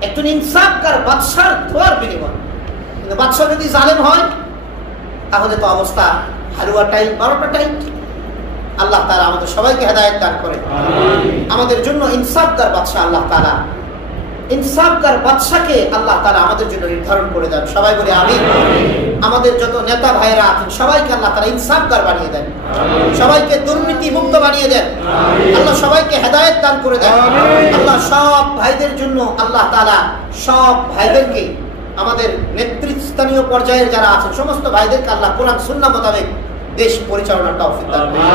একজন ইনসাফকার বাদশার দোয়ার বিনিময়। কিন্তু বাদশা যদি জালেম হয় তাহলে তো অবস্থা হালুয়া টাইট, 12টা টাইট। আল্লাহ তাআলা আমাদের সবাইকে হেদায়েত দান করেন। আমাদের জন্য ইনসাফকার বাদশা আল্লাহ তাআলা, ইনসাফকার বাদশাকে আল্লাহ তাআলা আমাদের জন্য নির্ধারণ করে দেন। সবাই বলে আমিন। আমাদের যত নেতা ভাইরা আছেন সবাইকে আল্লাহ তাআলা ইনসাফকার বানিয়ে দেন, সবাইকে দুর্নীতি মুক্ত বানিয়ে দেন। আল্লাহ সবাইকে হেদায়েত দান করে দেন। আল্লাহ সব ভাইদের জন্য আল্লাহ তাআলা সব ভাইদেরকে, আমাদের নেতৃস্থানীয় পর্যায়ের যারা আছেন সমস্ত ভাইদেরকে আল্লাহ কোরআন সুন্নাহ মোতাবেক দেশ পরিচালনার তৌফিক দান করুন।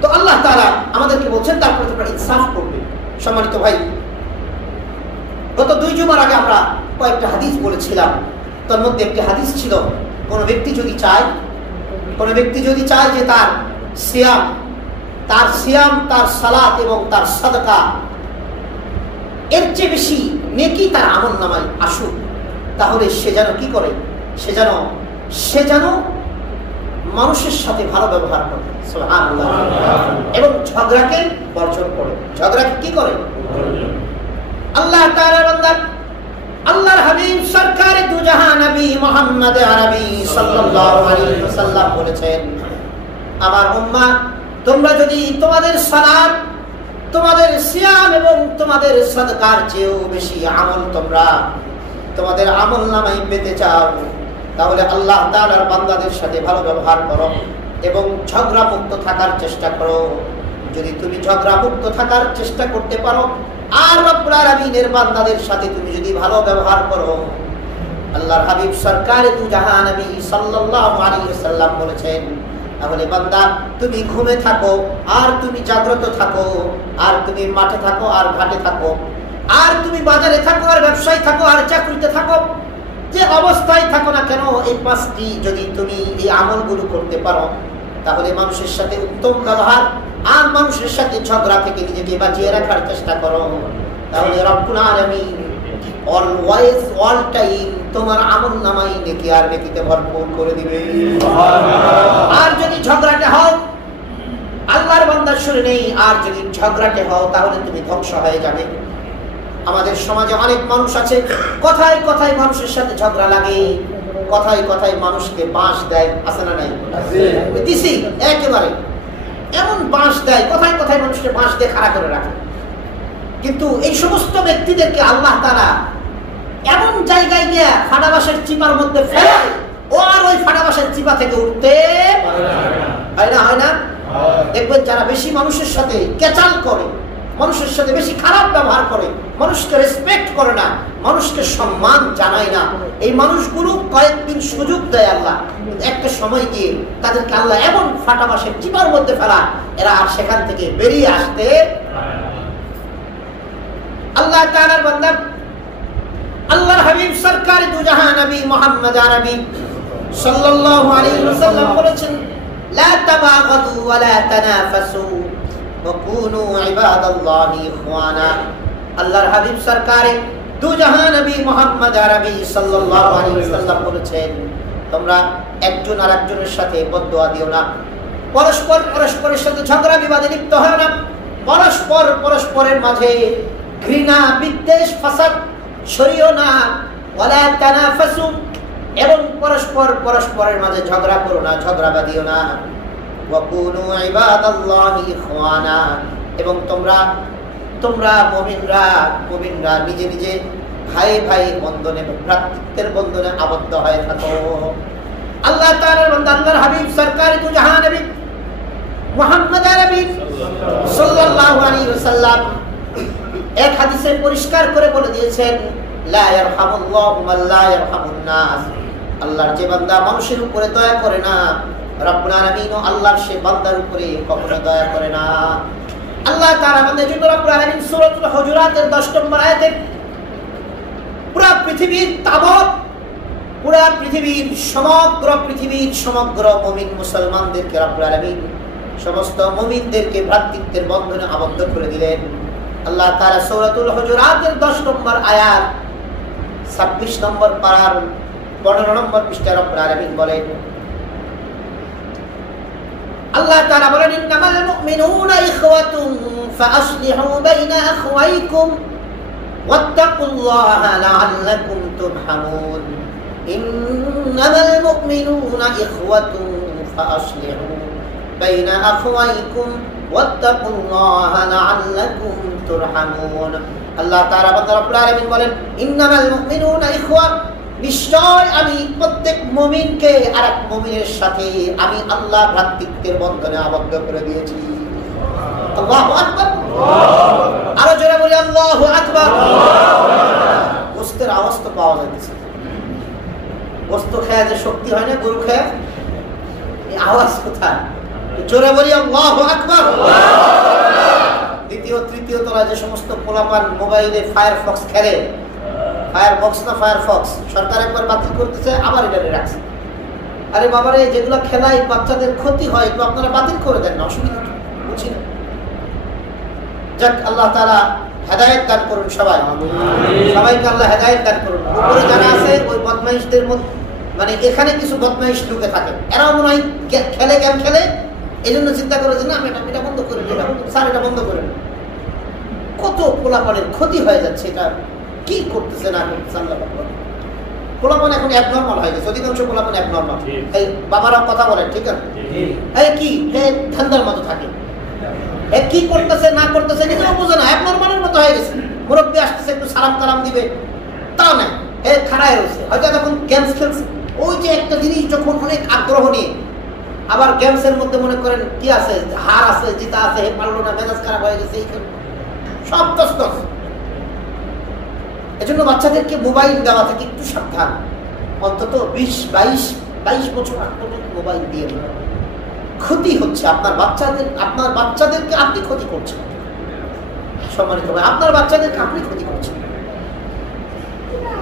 তো আল্লাহ তাআলা আমাদেরকে বলছেন তারপরে তোমরা ইনসাফ করবে। সম্মানিত ভাই, গত 2 জুমার আগে আমরা কয়েকটা হাদিস বলেছিলাম। তার মধ্যে একটি হাদিস ছিল, কোনো ব্যক্তি যদি চায় যে তার সিয়াম, তার সালাত এবং তার সাদকা এর চেয়ে বেশি নেকি তার আমলনামায় আসুক, তাহলে সে যেন কি করে, সে যেন মানুষের সাথে ভালো ব্যবহার করে, সুবহানাল্লাহ, এবং ঝগড়াকে বর্জন করে। ঝগড়াকে কি করে? আল্লাহ তাআলার বান্দা আল্লাহর হাবিব সরকারে দু জাহান নবী মুহাম্মদ আরবি সাল্লাল্লাহু আলাইহি ওয়াসাল্লাম বলেছেন, আমার উম্মাহ তোমরা যদি তোমাদের সালাত, তোমাদের সিয়াম এবং তোমাদের সাদকার চেয়েও বেশি আমল তোমরা তোমাদের আমলনামায় পেতে চাও, তাহলে আল্লাহ তাআলার বান্দাদের সাথে ভালো ব্যবহার করো এবং ঝগড়া মুক্ত থাকার চেষ্টা করো। যদি তুমি ঝগড়া মুক্ত থাকার চেষ্টা করতে পারো আর রব্বুল আলামিনের বান্দাদের সাথে তুমি যদি ভালো ব্যবহার করো, আল্লাহর হাবিব সরকারে দু জাহান নবী সাল্লাল্লাহু আলাইহি ওয়াসাল্লাম বলেছেন, তাহলে বান্দা তুমি ঘুমে থাকো আর তুমি জাগ্রত থাকো, আর তুমি মাঠে থাকো আর ঘাটে থাকো, আর তুমি বাজারে থাকো আর ব্যবসায় থাকো আর চাকরিতে থাকো, যে অবস্থায় থাকো না কেন, এই 5টি যদি তুমি এই আমলগুলো করতে পারো, তাহলে মানুষের সাথে উত্তম ব্যবহার আর মানুষের সাথে ঝগড়া থেকে নিজেকে বাঁচিয়ে রাখার চেষ্টা করো, তাহলে রব্বুল আলামিন অলওয়েজ অল টাইম তোমার আমলনামায় নেকি আর নেকিতে ভরপুর করে দিবে। আর যদি ঝগড়াতে হও, আল্লাহর বান্দা শুনে নেই, আর যদি ঝগড়াতে হও তাহলে তুমি ধ্বংস হয়ে যাবে। আমাদের সমাজে অনেক মানুষ আছে, কথায় কথায় মানুষের সাথে ঝগড়া লাগে, কথায় কথায় মানুষকে বাঁশ দেয়, আছে না নাই? দিছি একেবারে এমন বাঁশ দেয়, কথায় কথায় মানুষকে বাঁশ দিয়ে খাড়া করে রাখে। কিন্তু এই সমস্ত ব্যক্তিদেরকে আল্লাহ তাআলা এমন জায়গায় গিয়ে ফাটাবাসের চিপার মধ্যে ফেলে ও আর ওই ফাটাবাসের চিপা থেকে উঠতে হয় না। দেখবেন যারা বেশি মানুষের সাথে কেচাল করে, মানুষের সাথে বেশি খারাপ ব্যবহার করে, মানুষকে রেসপেক্ট করে না, মানুষকে সম্মান জানায় না, এই মানুষগুলো কয়েকদিন সুযোগ দেয় আল্লাহ, একটা সময় গিয়ে তাদেরকে আল্লাহ এমন ফাটাবাসের চিপার মধ্যে ফেলা, এরা আর সেখান থেকে বেরিয়ে আসতে। আল্লাহ তাআলার বান্দা আল্লাহর হাবিব সরকার দু জাহান নবী মুহাম্মদ আরবি সাল্লাল্লাহু আলাইহি ওয়াসাল্লাম বলেছেন, লা তাবাগাদু ওয়া লা তানাফাসু ওয়া কুনু ইবাদাল্লাহি ইখওয়ানা। আল্লাহর হাবিব সরকার দু জাহান নবী মুহাম্মদ আরবি সাল্লাল্লাহু আলাইহি ওয়াসাল্লাম বলেছেন, তোমরা একজন আরেকজনের সাথে বদদুয়া দিও না, পরস্পরের সাথে ঝগড়া বিবাদে লিপ্ত হয় না, পরস্পরের মাঝে ঘৃণা বিদ্বেষ ফাসাদ সরিও না, ওয়ালা তানাফাসু, এবং পরস্পরের মাঝে ঝগড়া করো না, ঝগড়া বাঁধিও না, ওয়া কুনু ইবাদাল্লাহি ইখওয়ানা, এবং তোমরা মুমিনরা নিজে নিজে ভাই বন্ধনে, ভ্রাতৃত্বের বন্ধনে আবদ্ধ হয়ে থাকো। আল্লাহ তাআলার বান্দা আল্লাহর হাবিব সরকার দু জাহান নবী মুহাম্মদ আরবি সাল্লাল্লাহু আলাইহি ওয়াসাল্লাম এক হাদিসে পরিষ্কার করে বলে দিয়েছেন, লা ইয়ারহামুল্লাহু মান লা ইয়ারহামুন নাস। আল্লাহর যে বান্দা মানুষের উপরে দয়া করে না, রব্বুল আলামিন আল্লাহর সে বান্দার উপরে কখনো দয়া করে না। আল্লাহ তাআলা বান্দা জন্য রব্বুল আলামিন সূরাতুল হুজুরাতের 10 নম্বর আয়াতে পুরা পৃথিবীর তাবৎ, পুরা পৃথিবীর সমগ্র মুমিন মুসলমানদেরকে রব্বুল আলামিন সমস্ত মুমিনদেরকে ভ্রাতৃত্বের বন্ধনে আবদ্ধ করে দিলেন। আল্লাহ তাআলা সূরাতুল হুজুরাতের 10 নম্বর আয়াত 26 নম্বর পারার 15 নম্বর পৃষ্ঠায় রব্বুল আলামিন বলেন, আল্লাহ তাআলা বলেন, ইন্নামাল মুমিনুনা ইখওয়াতুন ফাআসলিহু বাইনা আখওয়াইকুম ওয়াত্তাকুল্লাহা লাআল্লাকুম তুরহামুন। ইন্নামাল মুমিনুনা ইখওয়াতুন ফাআসলিহু বাইনা আখওয়াইকুম ওয়াত্তাকুল্লাহা লাআল্লাকুম তুরহামুন। আল্লাহ তাআলা রব্বুল আলামিন বলেন, ইন্নামাল মুমিনুনা ইখওয়া, নিশ্চয় আমি প্রত্যেক মুমিনকে আরেক মুমিনের সাথে আমি আল্লাহ ভ্রাতৃত্বের বন্ধনে আবদ্ধ করে দিয়েছি। আল্লাহু আকবার, আরো জোরে বলি আল্লাহু আকবার। গোশতের আওয়াজ তো পাওয়া যাচ্ছে, গোশত খেয়ে যে শক্তি হয় না গরু খেয়ে, এই আওয়াজ কোথায়? জোরে বলি আল্লাহু আকবার। দ্বিতীয় তৃতীয় তলা যে সমস্ত পোলাপান মোবাইলে ফায়ারফক্স খেলে, ফায়ারফক্স সরকার একবার বাতিল করতেছে, আবার এটা রাখছে। আরে বাবারে, যেগুলো খেলায় বাচ্চাদের ক্ষতি হয় তো আপনারা বাতিল করে দেন না, অসুবিধা বুঝি না। যাক, আল্লাহ তাআলা হেদায়েত দান করুন সবাইকে আল্লাহ হেদায়েত দান করুন। উপরে যারা আছে ওই বদমাইশদের মধ্যে, মানে এখানে কিছু বদমাইশ ঢুকে থাকে, এরাও মনে হয় গেম খেলে, এই জন্য চিন্তা করে যে না আমি এটা বন্ধ করে দিই, স্যার এটা বন্ধ করে। কত পোলাপানের ক্ষতি হয়ে যাচ্ছে, এটা কি করতেছে না করতেছে আল্লাহ। পোলাপান এখন অ্যাবনর্মাল হয়ে গেছে, অধিকাংশ পোলাপান অ্যাবনর্মাল। এই বাবারা কথা বলেন, ঠিক আছে, কি ধান্দার মতো থাকে, কি করতেছে না করতেছে নিজেও বোঝে না, অ্যাবনর্মালের মতো হয়ে গেছে। মুরব্বী আসতেছে, একটু সালাম কালাম দিবে, তা নাই, খাড়ায় রয়েছে, হয়তো তখন গেমস খেলছে। ওই যে একটা জিনিস যখন অনেক আগ্রহ নিয়ে, আবার গেমসের মধ্যে মনে করেন কি আছে, হার আছে, জিতা আছে, পারলো না, মেজাজ খারাপ হয়ে গেছে, সব তস্ত। এজন্য বাচ্চাদেরকে মোবাইল দেওয়া থেকে একটু সাবধান, অন্তত 20-22 বছর আগ পর্যন্ত মোবাইল দিয়ে ক্ষতি হচ্ছে আপনার বাচ্চাদেরকে আপনি ক্ষতি করছেন। সম্মানিত ভাই, আপনার বাচ্চাদেরকে আপনি ক্ষতি করছেন,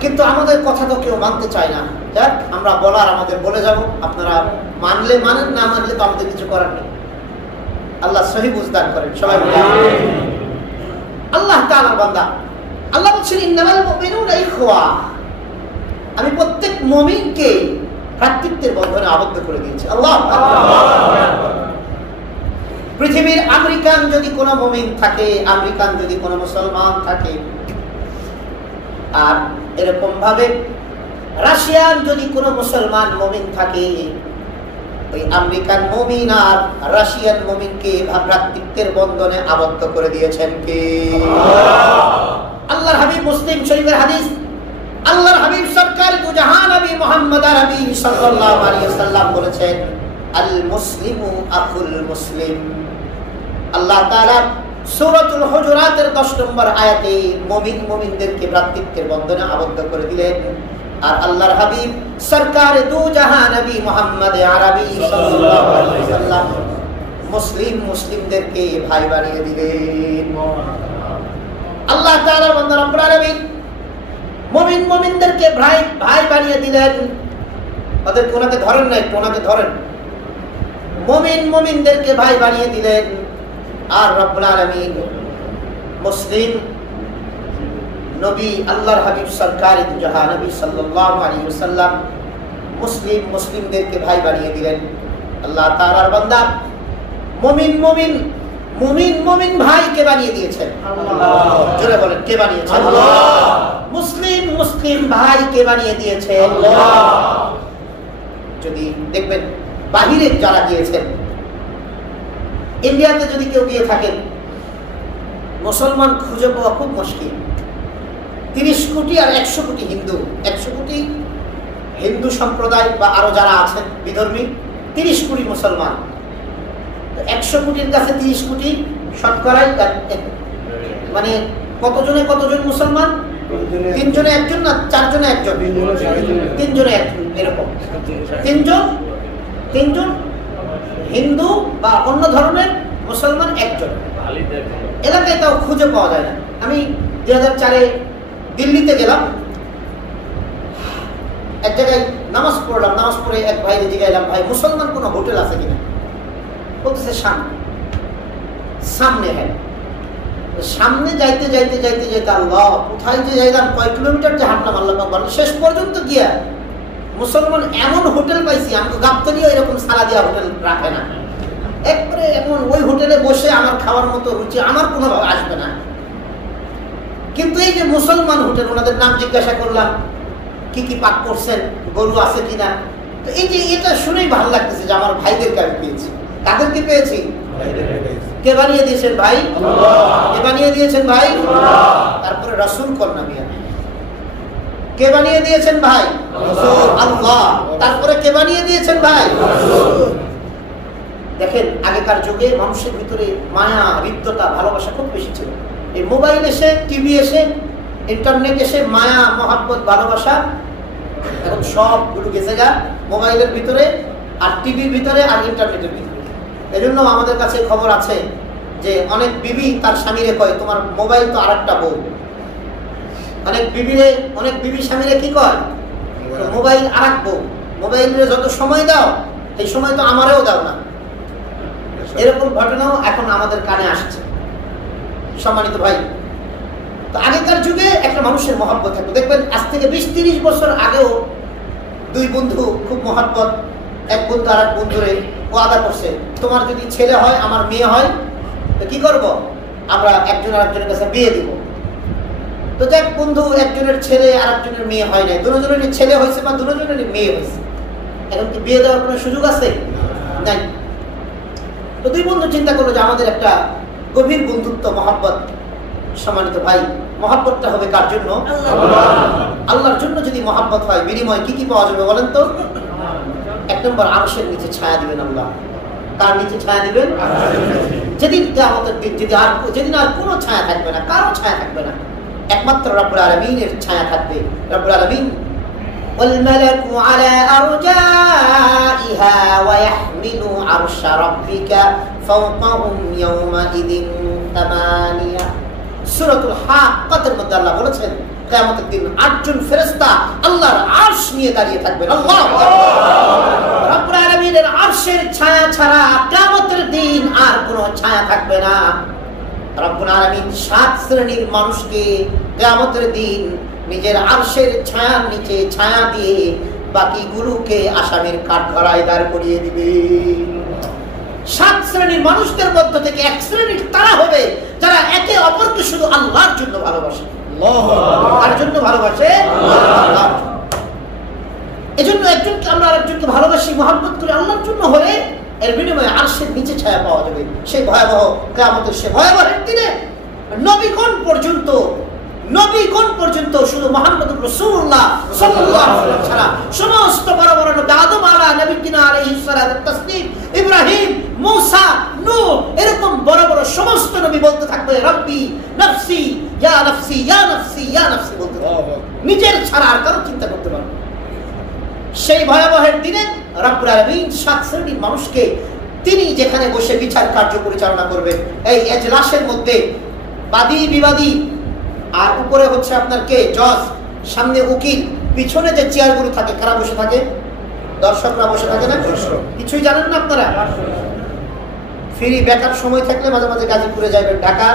কিন্তু আমাদের কথা তো কেউ মানতে চায় না। যাক, আমরা আমাদের বলে যাব, আপনারা মানলে মানেন, না মানলে তো আমাদের কিছু করার নেই। আল্লাহ সহি বুঝদান করেন সবাই। আল্লাহ তাআলার বান্দা আল্লাহ বলছেন, ইন্নামাল মুমিনুনা ইখওয়া, আমি প্রত্যেক মুমিনকে ভ্রাতৃত্বের বন্ধনে আবদ্ধ করে দিয়েছি। আল্লাহ পৃথিবীর আমেরিকান যদি কোনো মুমিন থাকে, আমেরিকান যদি কোনো মুসলমান থাকে, আর এরকম ভাবে রাশিয়ান যদি কোনো মুসলমান মুমিন থাকে, ওই আমেরিকান মুমিন আর রাশিয়ান মুমিনকে ভ্রাতৃত্বের বন্ধনে আবদ্ধ করে দিয়েছেন কে? আল্লাহর হাবিব মুসলিম শরীফের হাদিস আল্লাহর হাবিব সরকার দু জাহান নবী মুহাম্মদ আরবি সাল্লাল্লাহু আলাইহি ওয়াসাল্লাম বলেছেন, আল মুসলিমু আখুল মুসলিম। আল্লাহ তাআলা সূরাতুল হুজুরাতের 10 নম্বর আয়াতে মুমিনদেরকে ভ্রাতৃত্বের বন্ধনে আবদ্ধ করে দিলেন। আর আল্লাহর হাবিব সরকার দু জাহান নবী মুহাম্মদ আরবি সাল্লাল্লাহু আলাইহি ওয়াসাল্লাম মুসলিমদেরকে ভাই বানিয়ে দিলেন। আল্লাহ তাআলা বান্দা রব্বুল আলামিন মুমিনদেরকে ভাই বানিয়ে দিলেন। ওদেরকে ওনাকে ধরেন না, একটু ওনাকে ধরেন। মুমিনদেরকে ভাই বানিয়ে দিলেন। আর রব্বুল আলামিন মুসলিম নবী আল্লাহর হাবিব সরকার দু জাহান নবী সাল্লাল্লাহু আলাইহি ওয়াসাল্লাম মুসলিমদেরকে ভাই বানিয়ে দিলেন। আল্লাহ তাআলার বান্দা মুমিন ভাইকে বানিয়ে দিয়েছেন। আল্লাহ জোরে বলেন, কে বানিয়েছেন? আল্লাহ। মুসলিম ভাইকে বানিয়ে দিয়েছেন আল্লাহ। যদি দেখবেন বাহিরে যারা গিয়েছেন, ইন্ডিয়াতে যদি কেউ গিয়ে থাকেন, মুসলমান খুঁজে পাওয়া খুব মুশকিল। 30 কোটি আর 100 কোটি হিন্দু, 100 কোটি হিন্দু সম্প্রদায় বা আরো যারা আছেন বিধর্মী, 30 কোটি মুসলমান। 100 কোটির কাছে 30 কোটি শতকরাই, মানে কতজন মুসলমান? 3 জনে 1 জন না 4 জনে 1 জন? 3 জনে 1 জন, এরকম 3 জন হিন্দু বা অন্য ধর্মের মুসলমান 1 জন। এলাকায় তাও খুঁজে পাওয়া যায় না। আমি 2004-এ দিল্লিতে গেলাম, এক জায়গায় নামাজ পড়লাম। নামাজ পড়ে এক ভাইকে জিজ্ঞাসা, ভাই মুসলমান কোনো হোটেল আছে কিনা? বলতেছে সামনে। হ্যাঁ, সামনে যাইতে আল্লাহ কোথায় যে যাইলাম, কয়েক কিলোমিটার যে হাঁটলাম, আল্লাহ পাক, শেষ পর্যন্ত গিয়া মুসলমান এমন হোটেল পাইছি, আমি তো গাবতলিও এরকম সালা দিয়া হোটেল রাখে না। একবারে এমন ওই হোটেলে বসে আমার খাওয়ার মতো রুচি আমার কোনোভাবে আসবে না। কিন্তু এই যে মুসলমান হোটেল, ওনাদের নাম জিজ্ঞাসা করলাম, কি পাক করছেন, গরু আছে কিনা। তো এই যে এটা শুনেই ভালো লাগতেছে যে আমার ভাইদেরকে আমি পেয়েছি। কাদেরকে পেয়েছি? কে বানিয়ে দিয়েছেন ভাই? কে বানিয়ে দিয়েছেন ভাই? তারপরে রাসূল কন্যা মিয়া, কে বানিয়ে দিয়েছেন ভাই? আল্লাহ। তারপরে কে বানিয়ে দিয়েছেন ভাই? দেখেন, আগেকার যুগে মানুষের ভিতরে মায়া, হৃদ্যতা, ভালোবাসা খুব বেশি ছিল। এই মোবাইল এসে, টিভি এসে, ইন্টারনেট এসে মায়া, মহব্বত, ভালোবাসা এখন সবগুলো গেছে গা মোবাইলের ভিতরে আর টিভির ভিতরে আর ইন্টারনেটের ভিতরে। এজন্য আমাদের কাছে খবর আছে যে অনেক বিবি তার স্বামীরে কয়, তোমার মোবাইল তো আরেকটা বউ। অনেক বিবি স্বামীরে কি কয়, মোবাইল আরেক বউ। মোবাইলে যত সময় দাও, এই সময় তো আমারেও দাও না। এরকম ঘটনাও এখন আমাদের কানে আসছে। সম্মানিত ভাই, তো আগেকার যুগে একটা মানুষের মহব্বত থাকতো। দেখবেন আজ থেকে 20-30 বছর আগেও দুই বন্ধু খুব মহব্বত, এক বন্ধু আর এক বন্ধুরে ওয়াদা করছে, তোমার যদি ছেলে হয়, আমার মেয়ে হয়, তো কি করব, আমরা একজন আরেকজনের কাছে বিয়ে দিব। তো দেখ বন্ধু, একজনের ছেলে আর একজনের মেয়ে হয় নাই, দুজনেরই ছেলে হয়েছে বা দুজনেরই মেয়ে হয়েছে, এখন কি বিয়ে দেওয়ার কোনো সুযোগ আছে? নাই। তো দুই বন্ধু চিন্তা করলো যে আমাদের একটা গভীর বন্ধুত্ব, মহব্বত। সম্মানিত ভাই, মহব্বতটা হবে কার জন্য? আল্লাহর জন্য। যদি মহব্বত হয়, বিনিময় কি পাওয়া যাবে বলেন তো? 1 নম্বর, আরশের নিচে ছায়া দিবেন আল্লাহ। তার নিচে ছায়া দিবেন যেদিন কিয়ামতের দিন, যেদিন আর কোনো ছায়া থাকবে না, কারো ছায়া থাকবে না, একমাত্র রব্বুল আলামিনের ছায়া থাকবে। রব্বুল আলামিন والملك على أرجائها ويحمل عرش ربك فوقهم يومئذ ثمانية। সূরাতুল হাক্কাতের মধ্যে আল্লাহ বলেছেন, কিয়ামতের দিন 8 জন ফেরেশতা আল্লাহর আরশ নিয়ে দাঁড়িয়ে থাকবেন। আল্লাহু আকবার। রব্বুল আলামিনের আরশের ছায়া ছাড়া কিয়ামতের দিন আর কোনো ছায়া থাকবে না। রব্বুল আলামিন 7 শ্রেণীর মানুষকে কিয়ামতের দিন নিজের আরশের ছায়ার নিচে ছায়া দিয়ে বাকিগুলোকে আসামির কাঠগড়ায় দাঁড় করিয়ে দিবে। 7 শ্রেণীর মানুষদের মধ্য থেকে 1 শ্রেণীর তারা হবে যারা একে অপরকে শুধু আল্লাহর জন্য ভালোবাসে। কার জন্য ভালোবাসে? আল্লাহ। এজন্য একজনকে আমরা আরেকজনকে ভালোবাসি, মহব্বত করে আল্লাহর জন্য হলে এর বিনিময়ে আরশের নিচে ছায়া পাওয়া যাবে। সেই ভয়াবহ কিয়ামতের সে ভয়াবহ দিনে নবীগণ পর্যন্ত নবীগণ পর্যন্ত শুধু মুহাম্মদুর রাসূলুল্লাহ সাল্লাল্লাহু আলাইহি ওয়াসাল্লাম ছাড়া সমস্ত বড় বড় নবী আদম নবীনা আলাইহিস সালাতু তাসলিম, ইব্রাহিম, মূসা, নূহ, এরকম বড় বড় সমস্ত নবী বলতে থাকবে রব্বি নফসি ইয়া নফসি ইয়া নফসি ইয়া নফসি বলতে থাকবে, নিজের ছাড়া আর কারো চিন্তা করতে পারবে। সেই ভয়াবহের দিনে রব্বুল আলামিন 7 শ্রেণীর মানুষকে তিনি যেখানে বসে বিচার কার্য পরিচালনা করবেন, এই এজলাসের মধ্যে বাদী বিবাদী, আর উপরে হচ্ছে আপনার কে জজ, সামনে উকিল, পিছনে যে চেয়ারগুলো থাকে কারা বসে থাকে? দর্শকরা বসে থাকে না? কিছুই জানেন না আপনারা? ফ্রি বেকার সময় থাকলে মাঝে মাঝে গাজীপুরে যাবেন, ঢাকা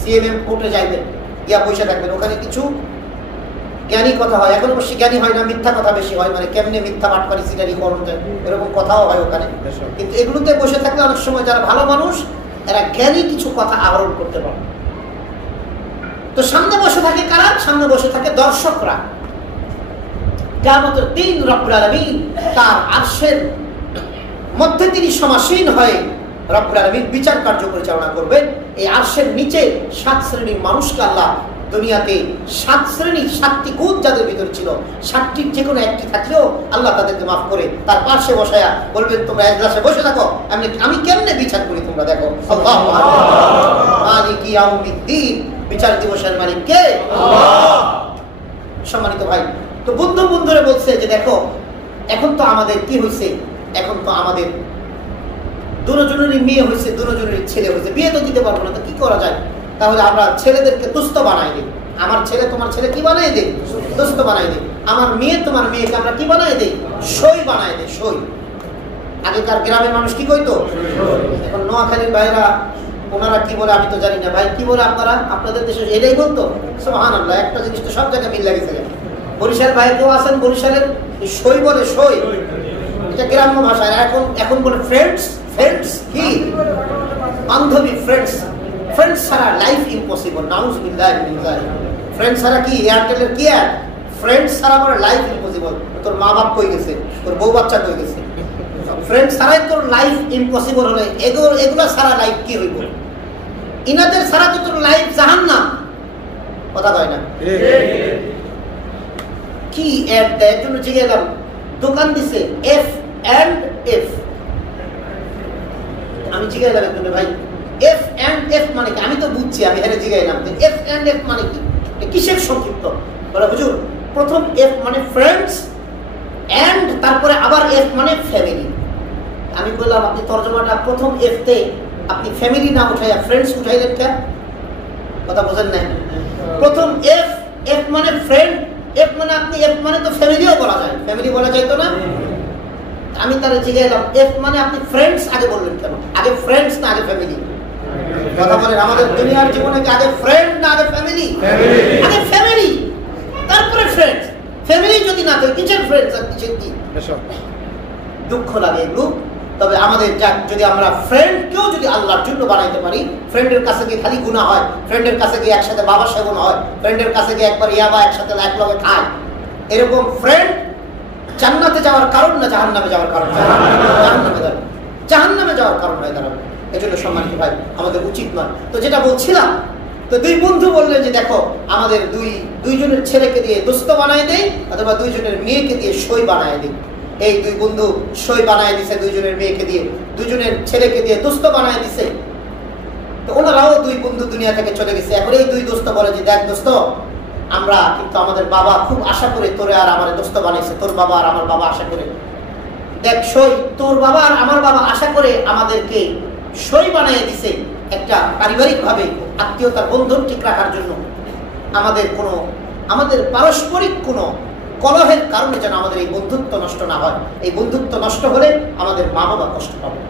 সিএমএম কোর্টে যাবেন, গিয়া বসে থাকবেন, ওখানে কিছু জ্ঞানী কথা হয়। এখন অবশ্যই জ্ঞানী হয় না, মিথ্যা কথা বেশি হয়, মানে কেমনে মিথ্যা বাটপারি সিটারি করণ যায় এরকম কথাও হয় ওখানে। কিন্তু এগুলোতে বসে থাকলে অনেক সময় যারা ভালো মানুষ এরা জ্ঞানী কিছু কথা আহরণ করতে পারে। তো সামনে বসে থাকে কারা? সামনে বসে থাকে দর্শকরা। কিয়ামতের দিন রব্বুল আলামিন তার আরশের মধ্যে তিনি সমাসীন হয়ে রব্বুল আলামিন বিচার কার্য পরিচালনা করবেন। এই আরশের নিচে 7 শ্রেণীর মানুষকে আল্লাহ দুনিয়াতে 7 শ্রেণী 7টি গুণ যাদের ভিতর ছিল, 7টির যে কোনো একটি থাকলেও আল্লাহ তাদেরকে মাফ করে তার পাশে বসায়া বলবেন তোমরা এজলাসে বসে থাকো, আমি কেমনে বিচার করি তোমরা দেখো। আল্লাহু আকবার। মালিক ইয়াউমিদ্দিন, বিচার দিবসের মালিক কে? আল্লাহ। সম্মানিত ভাই, তো বন্ধুরে বলছে যে দেখো এখন তো আমাদের কি হয়েছে, এখন তো আমাদের দুজনেরই মেয়ে হয়েছে, দুজনেরই ছেলে হয়েছে, বিয়ে তো দিতে পারবো না, তো কি করা যায়? তাহলে আমরা ছেলেদেরকে দুস্থ বানাই দিই। আমার ছেলে তোমার ছেলে কি বানাই দেই? দুস্থ বানাই দিই। আমার মেয়ে তোমার মেয়েকে আমরা কি বানাই দেই? সই বানাই দেই, সই। আগেকার গ্রামের মানুষ কি কইতো? এখন নোয়াখালীর ভাইরা ওনারা কি বলে আমি তো জানি না। ভাই কি বলে আপনারা? আপনাদের দেশে এটাই বলতো? সুবহানাল্লাহ, একটা জিনিস তো সব জায়গায় মিল লাগেছে। বরিশাল ভাই কেউ আছেন বরিশালের, সই বলে, সই, এটা গ্রাম্য ভাষায়। এখন বলে ফ্রেন্ডস, ফ্রেন্ডস কি বান্ধবী, ফ্রেন্ডস। ফ্রেন্ডস ছাড়া লাইফ ইম্পসিবল, নাউজুবিল্লাহি মিন যালিক। ফ্রেন্ডস ছাড়া কি এয়ারটেলের কি অ্যাড? ফ্রেন্ডস ছাড়া আমার লাইফ ইম্পসিবল। তোর মা বাপ কই গেছে, তোর বউ বাচ্চা কই গেছে? ফ্রেন্ডস ছাড়াই তোর লাইফ ইম্পসিবল হলে এগুলো ছাড়া লাইফ কি হইব? ইনাদের ছাড়া তো তোর লাইফ জাহান্নাম। কথা কয় না? কি অ্যাড দেয়? জন্য জিজ্ঞেস গেলাম, দোকান দিছে F&F। আমি জিজ্ঞেস গেলাম ভাই F&F মানে কি? আমি তো বুঝছি, আমি হেরে জিজ্ঞাইলাম F&F মানে কি, কিসের সংক্ষিপ্ত? বলে হুজুর প্রথম F মানে ফ্রেন্ডস, এন্ড তারপরে আবার F মানে ফ্যামিলি। আমি বললাম আপনি তর্জমাটা প্রথম F তে আপনি ফ্যামিলি না উঠাইয়া ফ্রেন্ডস উঠাইলেন কেন? কথা বোঝেন না? প্রথম F মানে ফ্রেন্ড, F মানে আপনি F মানে তো ফ্যামিলিও বলা যায়, ফ্যামিলি বলা যায় তো না? আমি তারা জিজ্ঞাইলাম F মানে আপনি ফ্রেন্ডস আগে বললেন কেন? আগে ফ্রেন্ডস না আগে ফ্যামিলি? কথা বলেন, আমাদের দুনিয়ার জীবনে কি আগে ফ্রেন্ড না আগে ফ্যামিলি? আগে ফ্যামিলি, তারপরে ফ্রেন্ডস। ফ্যামিলি যদি না থাকে কিসের ফ্রেন্ডস আর কিসের কি? দুঃখ লাগে এগুলো। তবে আমাদের যদি আমরা ফ্রেন্ডকেও যদি আল্লাহর জন্য বানাইতে পারি, ফ্রেন্ডের কাছে গিয়ে খালি গুনাহ হয়, ফ্রেন্ডের কাছে গিয়ে একসাথে বাবা সেবন হয়, ফ্রেন্ডের কাছে গিয়ে একবার ইয়াবা একসাথে একলগে খায়, এরকম ফ্রেন্ড জান্নাতে যাওয়ার কারণ না জাহান্নামে যাওয়ার কারণ? জাহান্নামে যাওয়ার কারণ হয় দাঁড়াবে। এজন্য সম্মানিত ভাই আমাদের উচিত নয়। তো যেটা বলছিলাম, তো দুই বন্ধু বললেন যে দেখো আমাদের দুইজনের ছেলেকে দিয়ে দোস্ত বানায় দেই, অথবা দুইজনের মেয়েকে দিয়ে সই বানায় দিই। এই দুই বন্ধু সই বানায় দিছে দুইজনের মেয়েকে দিয়ে, দুইজনের ছেলেকে দিয়ে দোস্ত বানায় দিছে। তো ওনারাও দুই বন্ধু দুনিয়া থেকে চলে গেছে। এখন এই দুই দোস্ত বলে যে দেখ দোস্ত, আমরা কিন্তু আমাদের বাবা খুব আশা করে তোরে আর আমার দোস্ত বানাইছে, তোর বাবা আর আমার বাবা আশা করে, দেখ সই, তোর বাবা আর আমার বাবা আশা করে আমাদেরকে সই বানিয়ে দিছে একটা পারিবারিকভাবে আত্মীয়তার বন্ধন ঠিক রাখার জন্য। আমাদের পারস্পরিক কোনো কলহের কারণে যেন আমাদের এই বন্ধুত্ব নষ্ট না হয়। এই বন্ধুত্ব নষ্ট হলে আমাদের মা বাবা কষ্ট পাবে।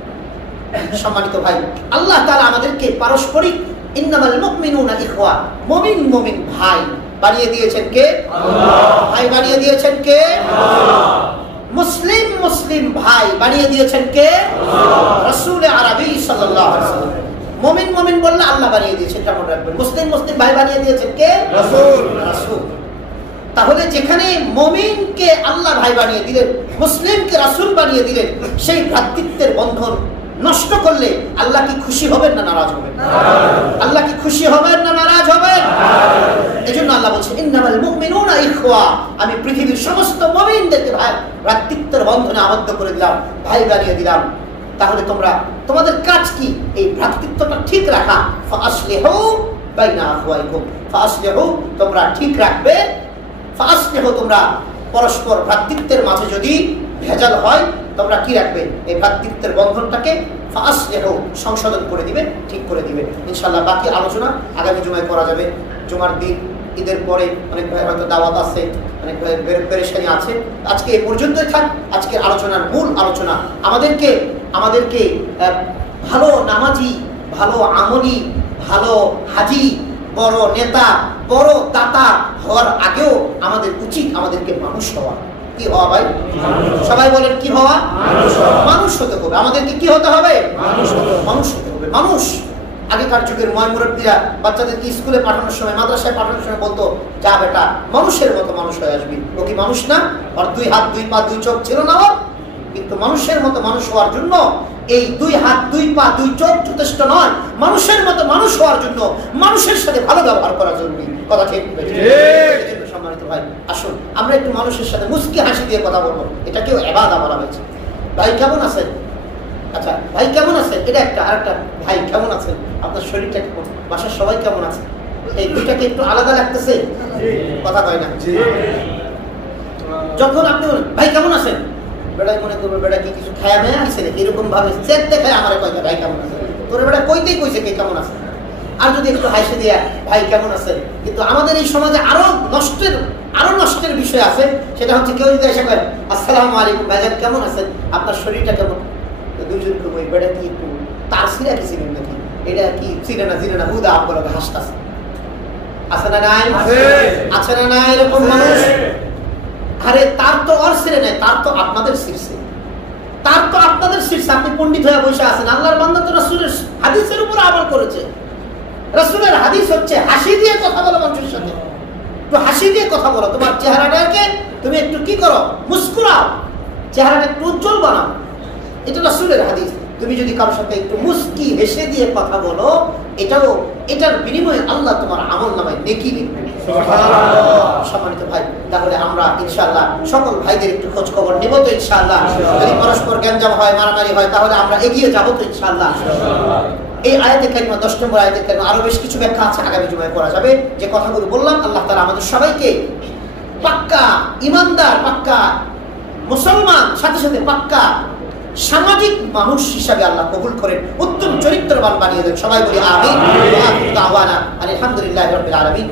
সম্মানিত ভাই, আল্লাহ তাআলা আমাদেরকে পারস্পরিক ইন্নামাল মুমিনুনা ইখওয়া, মুমিন ভাই বানিয়ে দিয়েছেন কে? আল্লাহ। ভাই বানিয়ে দিয়েছেন কে? আল্লাহ। মুসলিম ভাই বানিয়ে দিয়েছেন কে? আল্লাহ। রাসূল আরবি সাল্লাল্লাহু আলাইহি ওয়াসাল্লাম। মুমিন বললে আল্লাহ বানিয়ে দিয়েছেন, এটা মনে রাখবেন। মুসলিম ভাই বানিয়ে দিয়েছেন কে? রাসূল। তাহলে যেখানে মুমিনকে আল্লাহ ভাই বানিয়ে দিলেন, মুসলিমকে রাসূল বানিয়ে দিলেন, সেই ভ্রাতৃত্বের বন্ধন নষ্ট করলে আল্লাহ কি খুশি হবেন না নারাজ হবেন? আল্লাহ কি খুশি হবেন না নারাজ হবেন? এজন্য আল্লাহ বলছেন ইন্নামাল মুমিনুনা ইখওয়া, আমি পৃথিবীর সমস্ত মুমিনদেরকে ভাই ভ্রাতৃত্বের বন্ধনে আবদ্ধ করে দিলাম, ভাই বানিয়ে দিলাম। তাহলে তোমাদের কাজ কি? এই ভ্রাতৃত্বটা ঠিক রাখা। ফাসলিহু বাইনা আখওয়াইকুম, ফাসলিহু তোমরা ঠিক রাখবে, ফাসলিহু তোমরা পরস্পর ভ্রাতৃত্বের মাঝে যদি ভেজাল হয় তোমরা কি রাখবে? এই ভ্রাতৃত্বের বন্ধনটাকে ফাসলিহু সংশোধন করে দিবে, ঠিক করে দিবে। ইনশাআল্লাহ বাকি আলোচনা আগামী জুমায় করা যাবে। জুমার দিন, ঈদের পরে অনেক ভাই হয়তো দাওয়াত আছে, অনেক ভাই পেরেশানি আছে। আজকে এই পর্যন্তই থাক আজকের আলোচনার মূল আলোচনা। আমাদেরকে ভালো নামাজি, ভালো আমলি, ভালো হাজি, বড় নেতা, বড় দাতা হওয়ার আগেও আমাদের উচিত আমাদেরকে মানুষ হওয়া। কি হওয়া ভাই? সবাই বলেন কি হওয়া? মানুষ হতে হবে। আমাদেরকে কি হতে হবে? মানুষ হতে হবে। মানুষ। আগেকার যুগের মুরব্বীরা বাচ্চাদেরকে স্কুলে পাঠানোর সময়, মাদ্রাসায় পাঠানোর সময় বলতো, যা বেটা মানুষের মতো মানুষ হয়ে আসবি। ও কি মানুষ না? ওর 2 হাত 2 পা 2 চোখ ছিল না ওর? কিন্তু মানুষের মতো মানুষ হওয়ার জন্য এই 2 হাত 2 পা 2 চোখ যথেষ্ট নয়। মানুষের মতো মানুষ হওয়ার জন্য মানুষের সাথে ভালো ব্যবহার করা জরুরি। কথা ঠিক? সম্মানিত ভাই, আসুন আমরা একটু মানুষের সাথে মুস্কি হাসি দিয়ে কথা বলবো। এটাকেও ইবাদত বলা হয়েছে। ভাই কেমন আছেন? আচ্ছা ভাই কেমন আছেন? এটা একটা। আরেকটা, ভাই কেমন আছেন? আপনার শরীরটা কেমন? বাসার সবাই কেমন আছে? এই দুইটাকে একটু আলাদা লাগতেছে? কথা কয় না। যখন আপনি বলেন ভাই কেমন আছেন, বেড়াই মনে করবে বেড়া কি কিছু খায়া মেয়ে আসছে নাকি, এরকম ভাবে চেক দেখায় আমার কয় ভাই কেমন আছে। তোর বেড়া কইতেই কইছে কে কেমন আছে। আর যদি একটু হাসি দিয়া ভাই কেমন আছেন। কিন্তু আমাদের এই সমাজে আরো নষ্টের বিষয় আছে। সেটা হচ্ছে কেউ যদি এসে কয় আসসালামু আলাইকুম ভাইজান কেমন আছেন, আপনার শরীরটা কেমন? দুইজনকে বই বেড়া কি একটু তার সিরা কি ছিলেন নাকি, এটা কি চিনে না হুদা আপনাকে হাসতাছে। আছে না নাই? আছে না নাই এরকম মানুষ? আরে তার তো আর ছিঁড়ে নাই, তার তো আপনাদের শীর্ষে, তার তো আপনাদের শীর্ষে। আপনি পণ্ডিত হয়ে বসে আছেন। আল্লাহর বান্দা তো রাসূলের হাদিসের উপর আমল করেছে। রাসূলের হাদিস হচ্ছে হাসি দিয়ে কথা বলো মানুষের সাথে। একটু হাসি দিয়ে কথা বলো। তোমার চেহারাটাকে তুমি একটু কি করো, মুস্কুরাও, চেহারাটা একটু উজ্জ্বল বানাও। এটা রাসূলের হাদিস। তুমি যদি কারোর সাথে একটু মুস্কি হেসে দিয়ে কথা বলো, এটার বিনিময়ে আল্লাহ তোমার আমলনামায় নেকি লিখবেন। সুবহানাল্লাহ। সম্মানিত ভাই, তাহলে আমরা ইনশাআল্লাহ সকল ভাইদের একটু খোঁজ খবর নেব তো ইনশাআল্লাহ। যদি পরস্পর গ্যাঞ্জাম হয়, মারামারি হয়, তাহলে আমরা এগিয়ে যাব তো ইনশাআল্লাহ। এই আয়াতে কারিমা 10 নম্বর আয়াতে কারিমা আরো বেশ কিছু ব্যাখ্যা আছে, আগামী জুমায় করা যাবে। যে কথাগুলো বললাম, আল্লাহ তাআলা আমাদের সবাইকে পাক্কা ইমানদার, পাক্কা মুসলমান, সাথে সাথে পাক্কা সামাজিক মানুষ হিসাবে আল্লাহ কবুল করেন, উত্তম চরিত্রবান বানিয়ে দেন। সবাই বলি আমিন। ওয়া আখিরু দাওয়ানা আলহামদুলিল্লাহি রাব্বিল আলামিন।